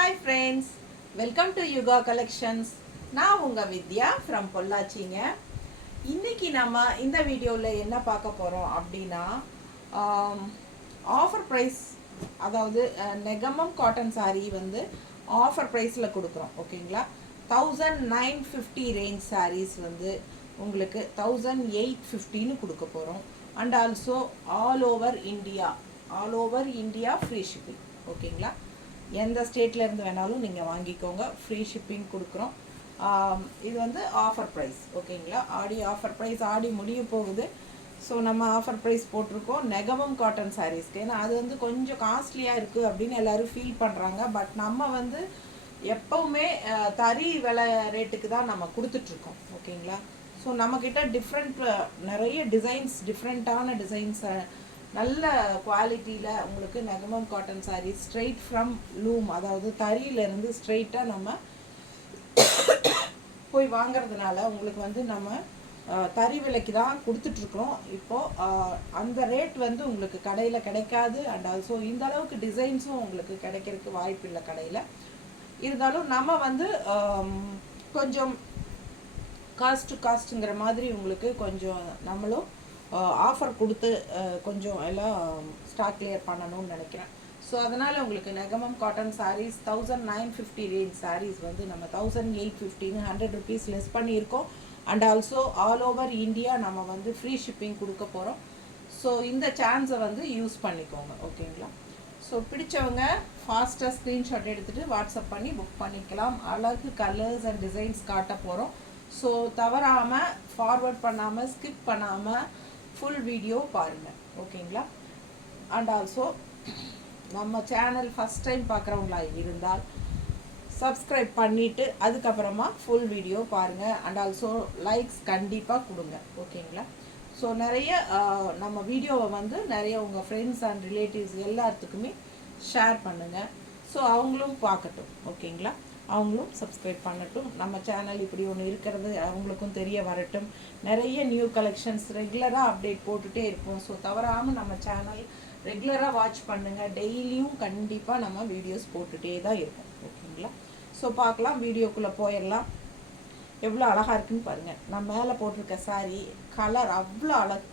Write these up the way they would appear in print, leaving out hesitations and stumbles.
Hi friends, welcome to Yuga Collections. நான் உங்க வித்யா from பொள்ளாச்சிங்க. இன்னைக்கு நம்ம இந்த வீடியோவில் என்ன பார்க்க போகிறோம் அப்படின்னா ஆஃபர் ப்ரைஸ், அதாவது நெகமம் காட்டன் சாரீ வந்து ஆஃபர் ப்ரைஸில் கொடுக்குறோம். ஓகேங்களா, 1950 ரேஞ்ச் சாரீஸ் வந்து உங்களுக்கு 1850ன்னு கொடுக்க போகிறோம். And also all over India free shipping. ஓகேங்களா, எந்த ஸ்டேட்டில் இருந்து வேணாலும் நீங்கள் வாங்கிக்கோங்க, ஃப்ரீ ஷிப்பிங் கொடுக்குறோம். இது வந்து ஆஃபர் ப்ரைஸ். ஓகேங்களா, ஆஃபர் ப்ரைஸ் முடிய போகுது. ஸோ நம்ம ஆஃபர் ப்ரைஸ் போட்டிருக்கோம் நெகமம் காட்டன் சாரீஸ்க்கு. ஏன்னா அது வந்து கொஞ்சம் காஸ்ட்லியாக இருக்குது அப்படின்னு எல்லோரும் ஃபீல் பண்ணுறாங்க. பட் நம்ம வந்து எப்போவுமே தறி விலை ரேட்டுக்கு தான் நம்ம கொடுத்துட்ருக்கோம். ஓகேங்களா, ஸோ நம்மக்கிட்ட நிறைய டிஃப்ரெண்ட்டான டிசைன்ஸை நல்ல குவாலிட்டியில் உங்களுக்கு Negamam cotton sari straight from loom, அதாவது தறியிலேருந்து ஸ்ட்ரெயிட்டாக நம்ம போய் வாங்கிறதுனால உங்களுக்கு வந்து நம்ம தறி விலைக்கு தான் கொடுத்துட்ருக்குறோம். இப்போது அந்த ரேட் வந்து உங்களுக்கு கடையில் கிடைக்காது. அண்ட் ஆல்சோ இந்த அளவுக்கு டிசைன்ஸும் உங்களுக்கு கிடைக்கிறதுக்கு வாய்ப்பு இல்லை கடையில். இருந்தாலும் நம்ம வந்து கொஞ்சம் காஸ்ட்டுங்கிற மாதிரி உங்களுக்கு கொஞ்சம் நம்மளும் ஆஃபர் கொடுத்து கொஞ்சம் எல்லாம் ஸ்டாக் கிளியர் பண்ணணும்னு நினைக்கிறேன். ஸோ அதனால் உங்களுக்கு நெகமம் காட்டன் சாரீஸ் 1950 ரேஞ்ச் சாரீஸ் வந்து நம்ம 1850ன்னு 100 rupees லெஸ் பண்ணியிருக்கோம். And also all over India நம்ம வந்து ஃப்ரீ ஷிப்பிங் கொடுக்க போகிறோம். ஸோ இந்த சான்ஸை வந்து யூஸ் பண்ணிக்கோங்க. ஓகேங்களா, ஸோ பிடிச்சவங்க ஃபாஸ்ட்டாக ஸ்க்ரீன்ஷாட் எடுத்துகிட்டு வாட்ஸ்அப் பண்ணி புக் பண்ணிக்கலாம். அழகு கலர்ஸ் அண்ட் டிசைன்ஸ் காட்ட போகிறோம். ஸோ தவறாமல் ஃபார்வர்ட் பண்ணாமல் ஸ்கிப் பண்ணாமல் ஃபுல் வீடியோ பாருங்கள். ஓகேங்களா, அண்ட் ஆல்சோ நம்ம சேனல் ஃபஸ்ட் டைம் பார்க்குறவங்களா இருந்தால் சப்ஸ்கிரைப் பண்ணிவிட்டு அதுக்கப்புறமா ஃபுல் வீடியோ பாருங்கள். அண்ட் ஆல்சோ லைக்ஸ் கண்டிப்பாக கொடுங்க. ஓகேங்களா, ஸோ நிறைய நம்ம வீடியோவை வந்து நிறைய உங்கள் ஃப்ரெண்ட்ஸ் அண்ட் ரிலேட்டிவ்ஸ் எல்லாத்துக்குமே ஷேர் பண்ணுங்கள். ஸோ அவங்களும் பார்க்கட்டும். ஓகேங்களா, அவங்களும் சப்ஸ்கிரைப் பண்ணட்டும். நம்ம சேனல் இப்படி ஒன்று இருக்கிறது அவங்களுக்கும் தெரிய வரட்டும். நிறைய நியூ கலெக்ஷன்ஸ் ரெகுலராக அப்டேட் போட்டுகிட்டே இருப்போம். ஸோ தவறாமல் நம்ம சேனல் ரெகுலராக வாட்ச் பண்ணுங்கள். டெய்லியும் கண்டிப்பாக நம்ம வீடியோஸ் போட்டுகிட்டே தான் இருக்கும். ஓகேங்களா, ஸோ பார்க்கலாம், வீடியோக்குள்ளே போயிடலாம். எவ்வளோ அழகாக இருக்குன்னு பாருங்கள். நான் மேலே போட்டிருக்க சாரீ கலர் அவ்வளோ அழகு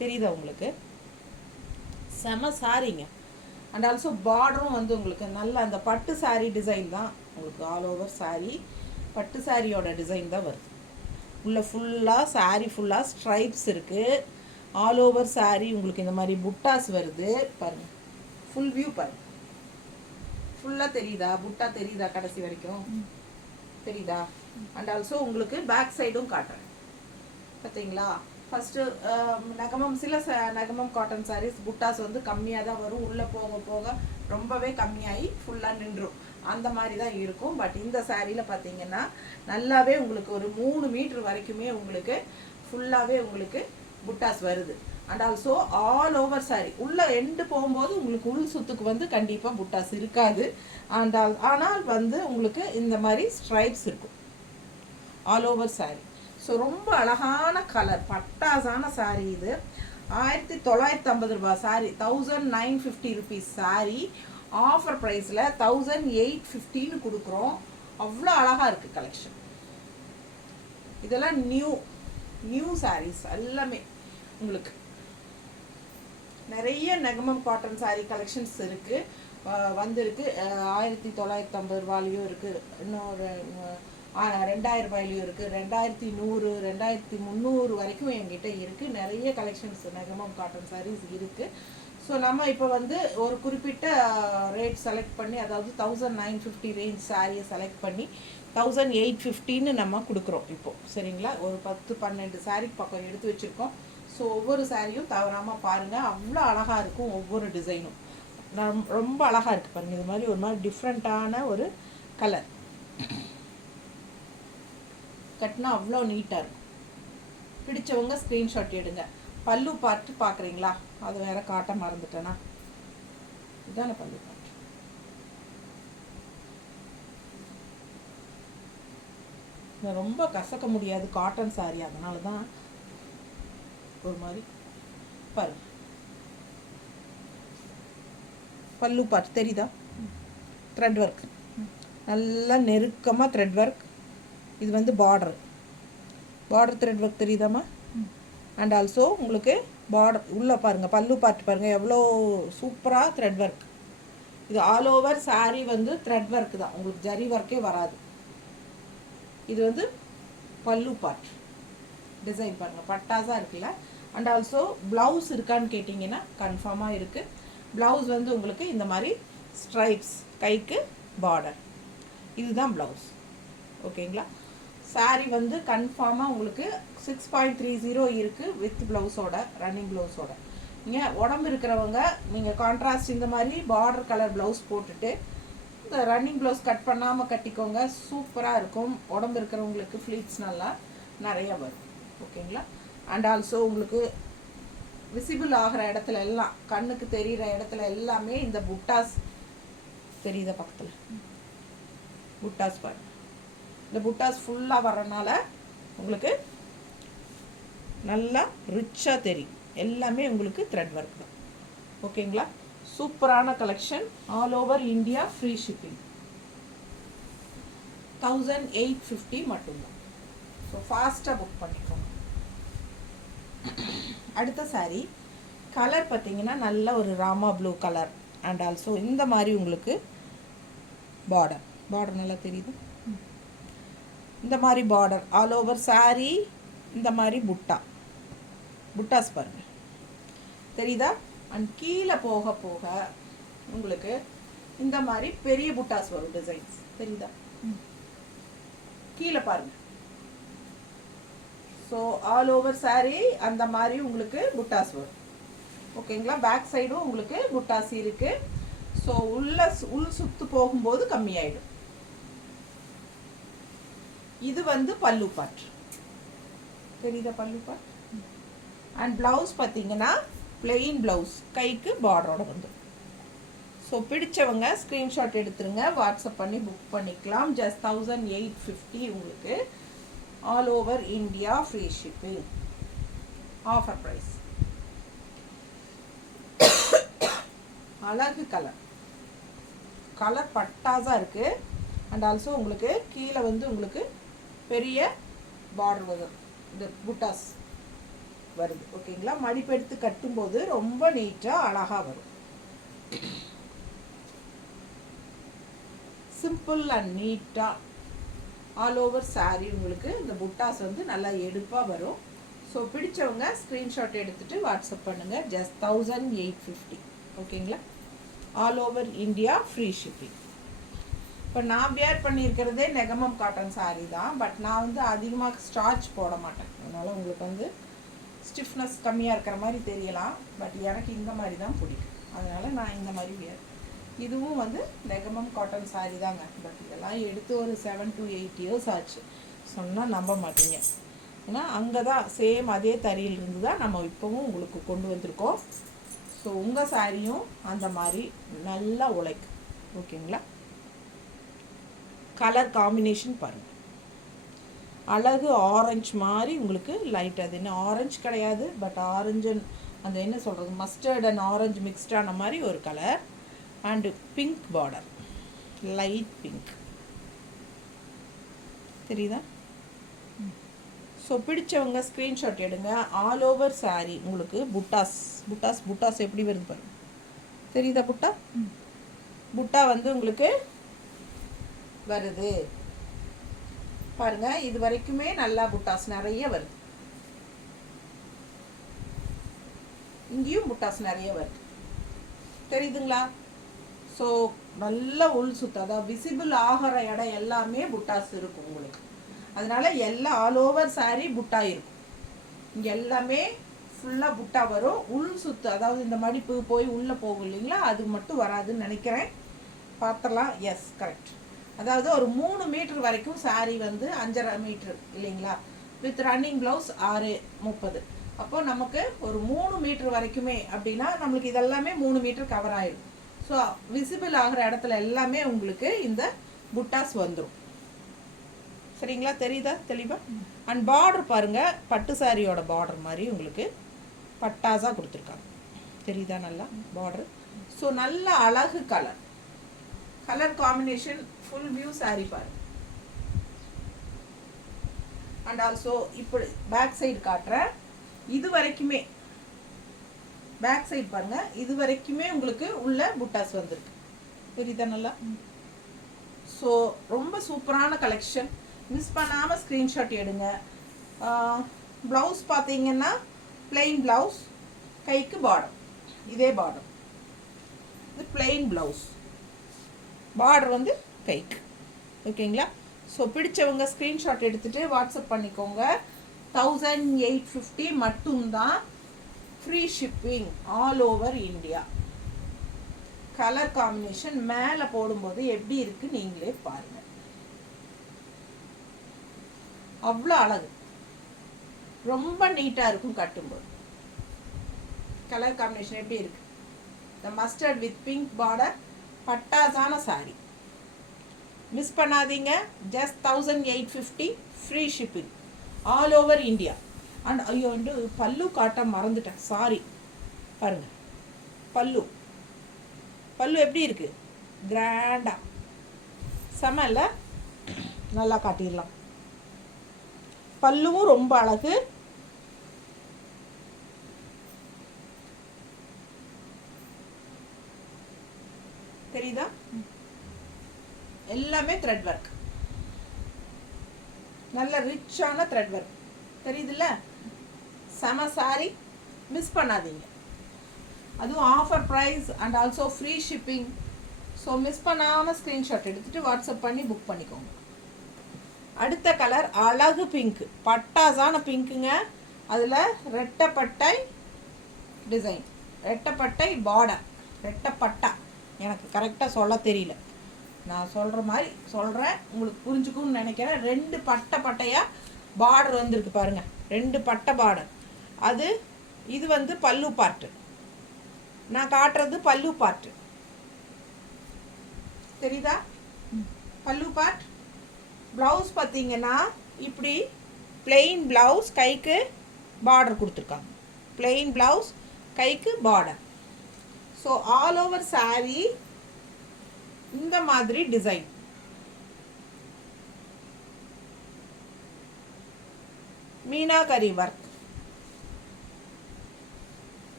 தெரியுதா உங்களுக்கு? செம சாரீங்க. அண்ட் ஆல்சோ பார்டரும் வந்து உங்களுக்கு நல்ல அந்த பட்டு சாரீ டிசைன் தான் உங்களுக்கு. ஆல் ஓவர் சாரீ பட்டு சாரியோட டிசைன் தான் வருது. உள்ள ஃபுல்லாக சாரீ ஃபுல்லாக ஸ்ட்ரைப்ஸ் இருக்குது. ஆல் ஓவர் சாரீ உங்களுக்கு இந்த மாதிரி புட்டாஸ் வருது பாருங்கள். ஃபுல் வியூ பாருங்கள். ஃபுல்லாக தெரியுதா? புட்டா தெரியுதா? கடைசி வரைக்கும் தெரியுதா? அண்ட் ஆல்சோ உங்களுக்கு பேக் சைடும் காட்டுறேன் பார்த்தீங்களா? ஃபஸ்ட்டு சில நெகமம் காட்டன் சாரீஸ் புட்டாஸ் வந்து கம்மியாக தான் வரும். உள்ளே போக போக ரொம்பவே கம்மியாகி ஃபுல்லாக நின்றும். அந்த மாதிரி தான் இருக்கும். பட் இந்த சாரியில் பார்த்தீங்கன்னா நல்லாவே உங்களுக்கு ஒரு 3 மீட்டர் வரைக்குமே உங்களுக்கு ஃபுல்லாகவே உங்களுக்கு புட்டாஸ் வருது. And also all over sorry உள்ள எண்டு போகும்போது உங்களுக்கு உள் சுத்துக்கு வந்து கண்டிப்பாக புட்டாஸ் இருக்காது. ஆனால் வந்து உங்களுக்கு இந்த மாதிரி ஸ்ட்ரைப்ஸ் இருக்கும் ஆல் ஓவர் சாரி. ஸோ ரொம்ப அழகான கலர், பட்டாசான சாரீ இது. 1950 ரூபாய் சாரீ, 1950 rupees சாரீ ஆஃபர் ப்ரைஸில் 1850ன்னு கொடுக்குறோம். அவ்வளோ அழகாக இருக்குது கலெக்ஷன். இதெல்லாம் நியூ சாரீஸ் எல்லாமே உங்களுக்கு. நிறைய நெகமம் காட்டன் சாரீ கலெக்ஷன்ஸ் இருக்குது, வந்திருக்கு. 1950 ரூபாயிலையும் இருக்குது, இன்னொரு 2000 ரூபாயிலையும் இருக்குது, 2100, 2300 வரைக்கும் என்கிட்ட இருக்குது. நிறைய கலெக்ஷன்ஸ் நெகமம் காட்டன் சாரீஸ் இருக்குது. ஸோ நம்ம இப்போ வந்து ஒரு குறிப்பிட்ட ரேட் செலக்ட் பண்ணி, அதாவது 1950 ரேஞ்ச் சாரியை செலக்ட் பண்ணி 1850ன்னு நம்ம கொடுக்குறோம் இப்போது. சரிங்களா, ஒரு 10-12 சாரீ பக்கம் எடுத்து வச்சுருக்கோம். ஸோ ஒவ்வொரு சாரியும் தவறாமல் பாருங்கள். அவ்வளோ அழகாக இருக்கும் ஒவ்வொரு டிசைனும். ரொம்ப அழகாக இருக்குது பாருங்கள். இது மாதிரி ஒரு மாதிரி டிஃப்ரெண்ட்டான ஒரு கலர் கட்டினா அவ்வளோ நீட்டாக இருக்கும். பிடிச்சவங்க ஸ்க்ரீன்ஷாட் எடுங்க. பல்லு பார்த்து பார்க்குறீங்களா? அது வேற காட்ட மறந்துட்டேனா? இதான பல்லு பார்த்து. ரொம்ப கசக்க முடியாது காட்டன் சாரி, அதனால தான் ஒரு மாதிரி பாருங்க. பல்லு பார்த்து தெரியுதா? த்ரெட் ஒர்க், நல்லா நெருக்கமாக த்ரெட் ஒர்க். இது வந்து பார்டர் த்ரெட் ஒர்க் தெரியுதாம்மா? அண்ட் ஆல்சோ உங்களுக்கு பார்டர் உள்ளே பாருங்கள், பல்லு பார்த்து பாருங்கள் எவ்வளோ சூப்பராக த்ரெட் ஒர்க். இது ஆல் ஓவர் சாரீ வந்து த்ரெட் ஒர்க் தான், உங்களுக்கு ஜரி ஒர்க்கே வராது. இது வந்து பல்லு பார்ட் டிசைன் பாருங்கள், பட்டாஸாக இருக்குல்ல. அண்ட் ஆல்சோ ப்ளவுஸ் இருக்கான்னு கேட்டிங்கன்னா கன்ஃபார்மாக இருக்குது. ப்ளவுஸ் வந்து உங்களுக்கு இந்த மாதிரி ஸ்ட்ரைப்ஸ், கைக்கு பார்டர், இதுதான் ப்ளவுஸ். ஓகேங்களா? சாரீ வந்து கன்ஃபார்மாக உங்களுக்கு 6.30 இருக்குது வித் ப்ளவுஸோட, ரன்னிங் ப்ளவுஸோட. நீங்கள் உடம்பு இருக்கிறவங்க நீங்கள் கான்ட்ராஸ்ட் இந்த மாதிரி பார்டர் கலர் ப்ளவுஸ் போட்டுட்டு இந்த ரன்னிங் ப்ளவுஸ் கட் பண்ணாமல் கட்டிக்கோங்க, சூப்பராக இருக்கும். உடம்பு இருக்கிறவங்களுக்கு ஃப்ளீட்ஸ் நல்லா நிறைய வரும். ஓகேங்களா? அண்ட் ஆல்சோ உங்களுக்கு விசிபிள் ஆகிற இடத்துல எல்லாம், கண்ணுக்கு தெரிகிற இடத்துல எல்லாமே இந்த புட்டாஸ் தெரியுத பக்கத்தில், புட்டாஸ் பாருங்க. இந்த புட்டாஸ் ஃபுல்லாக வர்றதுனால உங்களுக்கு நல்லா ரிச்சாக தெரியும். எல்லாமே உங்களுக்கு த்ரெட் ஒர்க் தான். ஓகேங்களா? சூப்பரான collection, all over India, free shipping. 1850 மட்டும்தான். ஸோ ஃபாஸ்ட்டாக புக் பண்ணிக்கோங்க. அடுத்த சாரீ கலர் பார்த்தீங்கன்னா நல்ல ஒரு Rama blue colour. And also இந்த மாதிரி உங்களுக்கு பார்டர் நல்லா தெரியுது. இந்த மாதிரி பார்டர் ஆல் ஓவர் சாரீ, இந்த மாதிரி புட்டாஸ் பாருங்க தெரியுதா? அண்ட் கீழே போக போக உங்களுக்கு இந்த மாதிரி பெரிய புட்டாஸ் வரும், டிசைன்ஸ் தெரியுதா? கீழே பாருங்க. ஸோ ஆல் ஓவர் சாரீ அந்த மாதிரி உங்களுக்கு புட்டாஸ் வரும். ஓகேங்களா? பேக் சைடும் உங்களுக்கு புட்டாஸ் இருக்கு. ஸோ உள் சுத்து போகும்போது கம்மியாயிடும். இது வந்து பல்லு பார்ட் தெரியுதா? பல்லு பார்ட். அண்ட் பிளவுஸ் பார்த்தீங்கன்னா பிளெயின் பிளவுஸ், கைக்கு பார்டரோட வந்து. ஸோ பிடிச்சவங்க ஸ்க்ரீன்ஷாட் எடுத்துருங்க, வாட்ஸ்அப் பண்ணி புக் பண்ணிக்கலாம். ஜஸ்ட் 1850 உங்களுக்கு all over India, free shipping, offer price. அழகு கலர் பட்டாஸாக இருக்குது. அண்ட் ஆல்சோ உங்களுக்கு கீழே வந்து உங்களுக்கு பெரிய பார்டர் வரும், இந்த புட்டாஸ் வருது. ஓகேங்களா? மடிப்பெடுத்து கட்டும்போது ரொம்ப நீட்டாக அழகாக வரும். சிம்பிள் அண்ட் நீட்டாக ஆல் ஓவர் சாரீ உங்களுக்கு இந்த புட்டாஸ் வந்து நல்லா எடுப்பாக வரும். ஸோ பிடிச்சவங்க ஸ்க்ரீன்ஷாட் எடுத்துகிட்டு வாட்ஸ்அப் பண்ணுங்கள். ஜஸ்ட் 1850. ஓகேங்களா? All over India, free shipping. இப்போ நான் வியர் பண்ணியிருக்கிறதே நெகமம் காட்டன் சாரீ தான். பட் நான் வந்து அதிகமாக ஸ்டார்ச் போட மாட்டேன். அதனால் உங்களுக்கு வந்து ஸ்டிஃப்னஸ் கம்மியாக இருக்கிற மாதிரி தெரியலாம். பட் எனக்கு இந்த மாதிரி தான் பிடிக்கும். அதனால் நான் இந்த மாதிரி வியர். இதுவும் வந்து நெகமம் காட்டன் சாரீ தாங்க. பட் இதெல்லாம் எடுத்து ஒரு 7 to 8 years ஆச்சு. சொன்னால் நம்ப மாட்டீங்க. ஏன்னா அங்கே தான் சேம் அதே தறியிலிருந்து தான் நம்ம இப்போவும் உங்களுக்கு கொண்டு வந்திருக்கோம். ஸோ உங்கள் சாரியும் அந்த மாதிரி நல்லா உழைக்கும். ஓகேங்களா? கலர் காம்பினேஷன் பாருங்கள், அழகு ஆரஞ்சு மாதிரி உங்களுக்கு லைட். அது என்ன ஆரஞ்சு கிடையாது, பட் ஆரஞ்சு அந்த என்ன சொல்கிறது, மஸ்டர்ட் அண்ட் ஆரஞ்சு மிக்ஸ்டான மாதிரி ஒரு colour. And pink border, light pink தெரியுதா? ஸோ பிடிச்சவங்க ஸ்க்ரீன்ஷாட் எடுங்க. ஆல் ஓவர் சாரீ உங்களுக்கு புட்டாஸ் எப்படி வருது பாருங்க, தெரியுதா? புட்டா வந்து உங்களுக்கு வருது பாருங்க. இது வரைக்குமே நல்லா புட்டாஸ் நிறைய வருது. இங்கேயும் புட்டாஸ் நிறைய வருது, தெரியுதுங்களா? ஸோ நல்ல உள் சுத்து, அதாவது விசிபிள் ஆகிற இடம் எல்லாமே புட்டாஸ் இருக்கும் உங்களுக்கு. அதனால எல்லாம் ஆல் ஓவர் சாரீ புட்டா இருக்கும். இங்கே எல்லாமே ஃபுல்லாக புட்டா வரும். உள் சுத்து, அதாவது இந்த மடிப்பு போய் உள்ளே போகும் இல்லைங்களா, அது மட்டும் வராதுன்னு நினைக்கிறேன். பார்த்துடலாம். Yes, correct. அதாவது ஒரு 3 மீட்டர் வரைக்கும் சாரீ வந்து 5.5 மீட்டர் இல்லைங்களா, வித் ரன்னிங் ப்ளவுஸ் 6:30. அப்போ நமக்கு ஒரு 3 மீட்டர் வரைக்குமே அப்படின்னா நம்மளுக்கு இதெல்லாமே 3 மீட்டர் கவர் ஆயிடும். ஸோ விசிபிள் ஆகிற இடத்துல எல்லாமே உங்களுக்கு இந்த புட்டாஸ் வந்துடும். சரிங்களா? தெரியுதா தெளிவா? அண்ட் பார்டர் பாருங்கள், பட்டு சாரியோட பார்டர் மாதிரி உங்களுக்கு பட்டாஸாக கொடுத்துருக்காங்க. தெரியுதா நல்லா பார்டர்? ஸோ நல்ல அழகு colour, colour combination full view saree பாருங்க. அண்ட் ஆல்சோ இப்படி பேக் சைடு காட்டுறேன். இது வரைக்குமே பேக் சைடு பாருங்க, இது வரைக்குமே உங்களுக்கு உள்ள புட்டாஸ் வந்திருக்கு. தெரியுதா நல்லா? ஸோ ரொம்ப சூப்பரான கலெக்ஷன். மிஸ் பண்ணாமல் ஸ்க்ரீன்ஷாட் எடுங்க. ப்ளவுஸ் பார்த்தீங்கன்னா பிளெயின் ப்ளவுஸ், கைக்கு பார்டர், இதே பார்டர். இது பிளெயின் ப்ளவுஸ், பார்டர் வந்து கைக்கு. ஓகேங்களா? ஸோ பிடிச்சவங்க ஸ்க்ரீன்ஷாட் எடுத்துகிட்டு வாட்ஸ்அப் பண்ணிக்கோங்க. 1850 மட்டும்தான். Free shipping all over India. Colour combination மேலே போடும்போது எப்படி இருக்கு நீங்களே பாருங்க. அவ்வளோ அழகு, ரொம்ப நீட்டாக இருக்கும் கட்டும்போது. கலர் காம்பினேஷன் எப்படி இருக்கு? The mustard with pink border, பட்டாசான சாரி. மிஸ் பண்ணாதீங்க. Just 1850 free shipping all over India. And ஐயோ வந்து பல்லு காட்ட மறந்துட்டேன், சாரி. பாருங்க பல்லு, பல்லு எப்படி இருக்கு? கிராண்டா செம இல்ல? நல்லா காட்டிடலாம். பல்லுவும் ரொம்ப அழகு. தெரியுதா? எல்லாமே த்ரெட் ஒர்க், நல்ல ரிச்சான த்ரெட் ஒர்க். தெரியுதுல்ல? செம சாரி, மிஸ் பண்ணாதீங்க. அதுவும் offer price and also free shipping. So miss பண்ணாமல் ஸ்க்ரீன்ஷாட் எடுத்துகிட்டு வாட்ஸ்அப் பண்ணி புக் பண்ணிக்கோங்க. அடுத்த கலர் அழகு பிங்க், பட்டாசான பிங்க்குங்க. அதில் ரெட்டப்பட்டை டிசைன், ரெட்டப்பட்டை பார்டர், ரெட்டப்பட்டா. எனக்கு கரெக்டாக சொல்ல தெரியல, நான் சொல்கிற மாதிரி சொல்கிறேன், உங்களுக்கு புரிஞ்சுக்கும்னு நினைக்கிறேன். 2 பட்டையாக பார்டர் வந்துருக்கு பாருங்கள், 2 பட்டை பார்டர். அது இது வந்து பல்லு பார்ட்டு, நான் காட்டுறது பல்லு பார்ட்டு. தெரியுதா? பல்லு பார்ட். ப்ளவுஸ் பார்த்தீங்கன்னா இப்படி பிளெயின் ப்ளவுஸ், கைக்கு பார்டர் கொடுத்துருக்காங்க. பிளெயின் ப்ளவுஸ், கைக்கு border. So all over sari இந்த மாதிரி design. Meenakari work.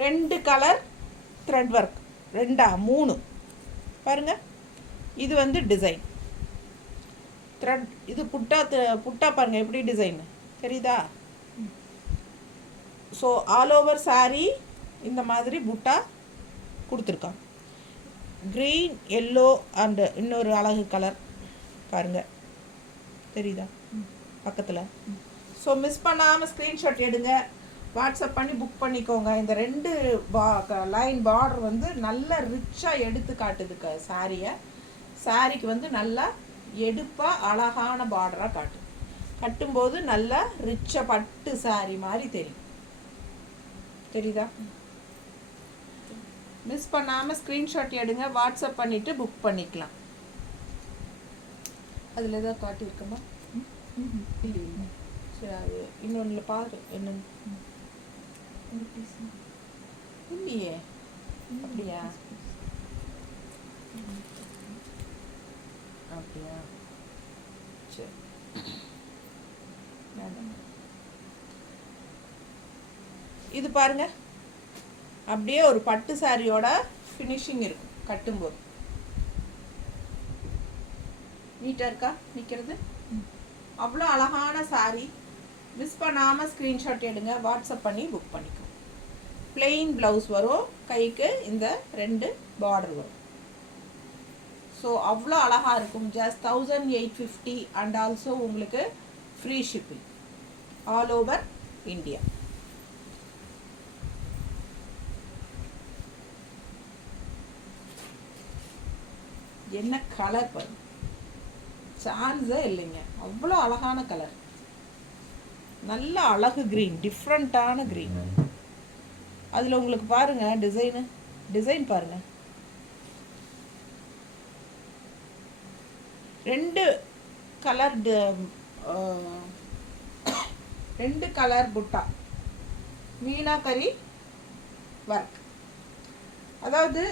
2 colour thread work, 3 பாருங்க. இது வந்து டிசைன் த்ரெட். இது புட்டா பாருங்க எப்படி டிசைன் தெரியுதா? ஸோ ஆல் ஓவர் சாரீ இந்த மாதிரி புட்டா கொடுத்துருக்காங்க. க்ரீன், எல்லோ அண்டு இன்னொரு அழகு கலர் பாருங்க, தெரியுதா பக்கத்தில்? ஸோ மிஸ் பண்ணாமல் ஸ்க்ரீன்ஷாட் எடுங்க, வாட்ஸ்அப் பண்ணி புக் பண்ணிக்கோங்க. இந்த 2 லைன் பார்டர் வந்து நல்ல ரிச்சாக எடுத்து காட்டுது சாரியை. சாரிக்கு வந்து நல்லா எடுப்பாக அழகான பார்டராக காட்டு. கட்டும்போது நல்லா ரிச்சாக பட்டு சாரி மாதிரி தெரியும். தெரியுதா? மிஸ் பண்ணாமல் ஸ்க்ரீன்ஷாட் எடுங்க, வாட்ஸ்அப் பண்ணிவிட்டு புக் பண்ணிக்கலாம். அதில் எதாவது காட்டியிருக்கோமா? சரி, அது இன்னொன்று பாரு என்னன்னு. இல்லையே. அப்படியா? அப்படியா? சரி, இது பாருங்க, அப்படியே ஒரு பட்டு சாரியோட ஃபினிஷிங் இருக்கும் கட்டும்போது. நீட்டாக இருக்கா நிற்கிறது? அவ்வளோ அழகான சாரி. மிஸ் பண்ணாமல் ஸ்க்ரீன்ஷாட் எடுங்க, வாட்ஸ்அப் பண்ணி புக் பண்ணிக்கோ. பிளெயின் ப்ளவுஸ் வரும், கைக்கு இந்த 2 பார்டர் வரும். ஸோ அவ்வளோ அழகாக இருக்கும். ஜஸ்ட் 1850 அண்ட் ஆல்சோ உங்களுக்கு free shipping all over India. என்ன கலர் பாருங்க, சான்ஸே இல்லைங்க, அவ்வளோ அழகான கலர். நல்ல அழகு க்ரீன், டிஃப்ரெண்ட்டான க்ரீன். அதில் உங்களுக்கு பாருங்க டிசைன் பாருங்க. 2 கலர் 2 கலர் புட்டா, மீனாகரி ஒர்க். அதாவது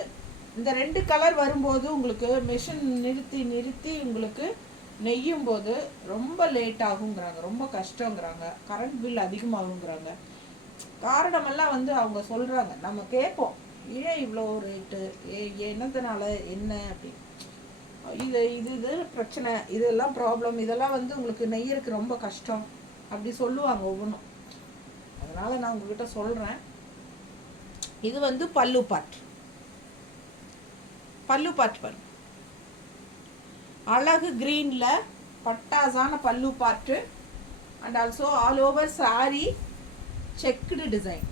இந்த 2 கலர் வரும்போது உங்களுக்கு மிஷின் நிறுத்தி உங்களுக்கு நெய்யும் போது ரொம்ப லேட் ஆகுங்கிறாங்க, ரொம்ப கஷ்டங்கிறாங்க, கரண்ட் பில் அதிகமாகுங்கிறாங்க. காரணமெல்லாம் வந்து அவங்க சொல்கிறாங்க. நம்ம கேட்போம், ஏன் இவ்வளோ ரேட்டு, என்னதுனால என்ன அப்படி. இது பிரச்சனை, இதெல்லாம் ப்ராப்ளம், இதெல்லாம் வந்து உங்களுக்கு நெய்யறதுக்கு ரொம்ப கஷ்டம் அப்படி சொல்லுவாங்க ஒவ்வொன்றும். அதனால் நான் உங்ககிட்ட சொல்கிறேன். இது வந்து பல்லு பார்ட் பாருங்க, அழகு க்ரீனில் பட்டாசான பல்லு part. And also all over sorry checked design,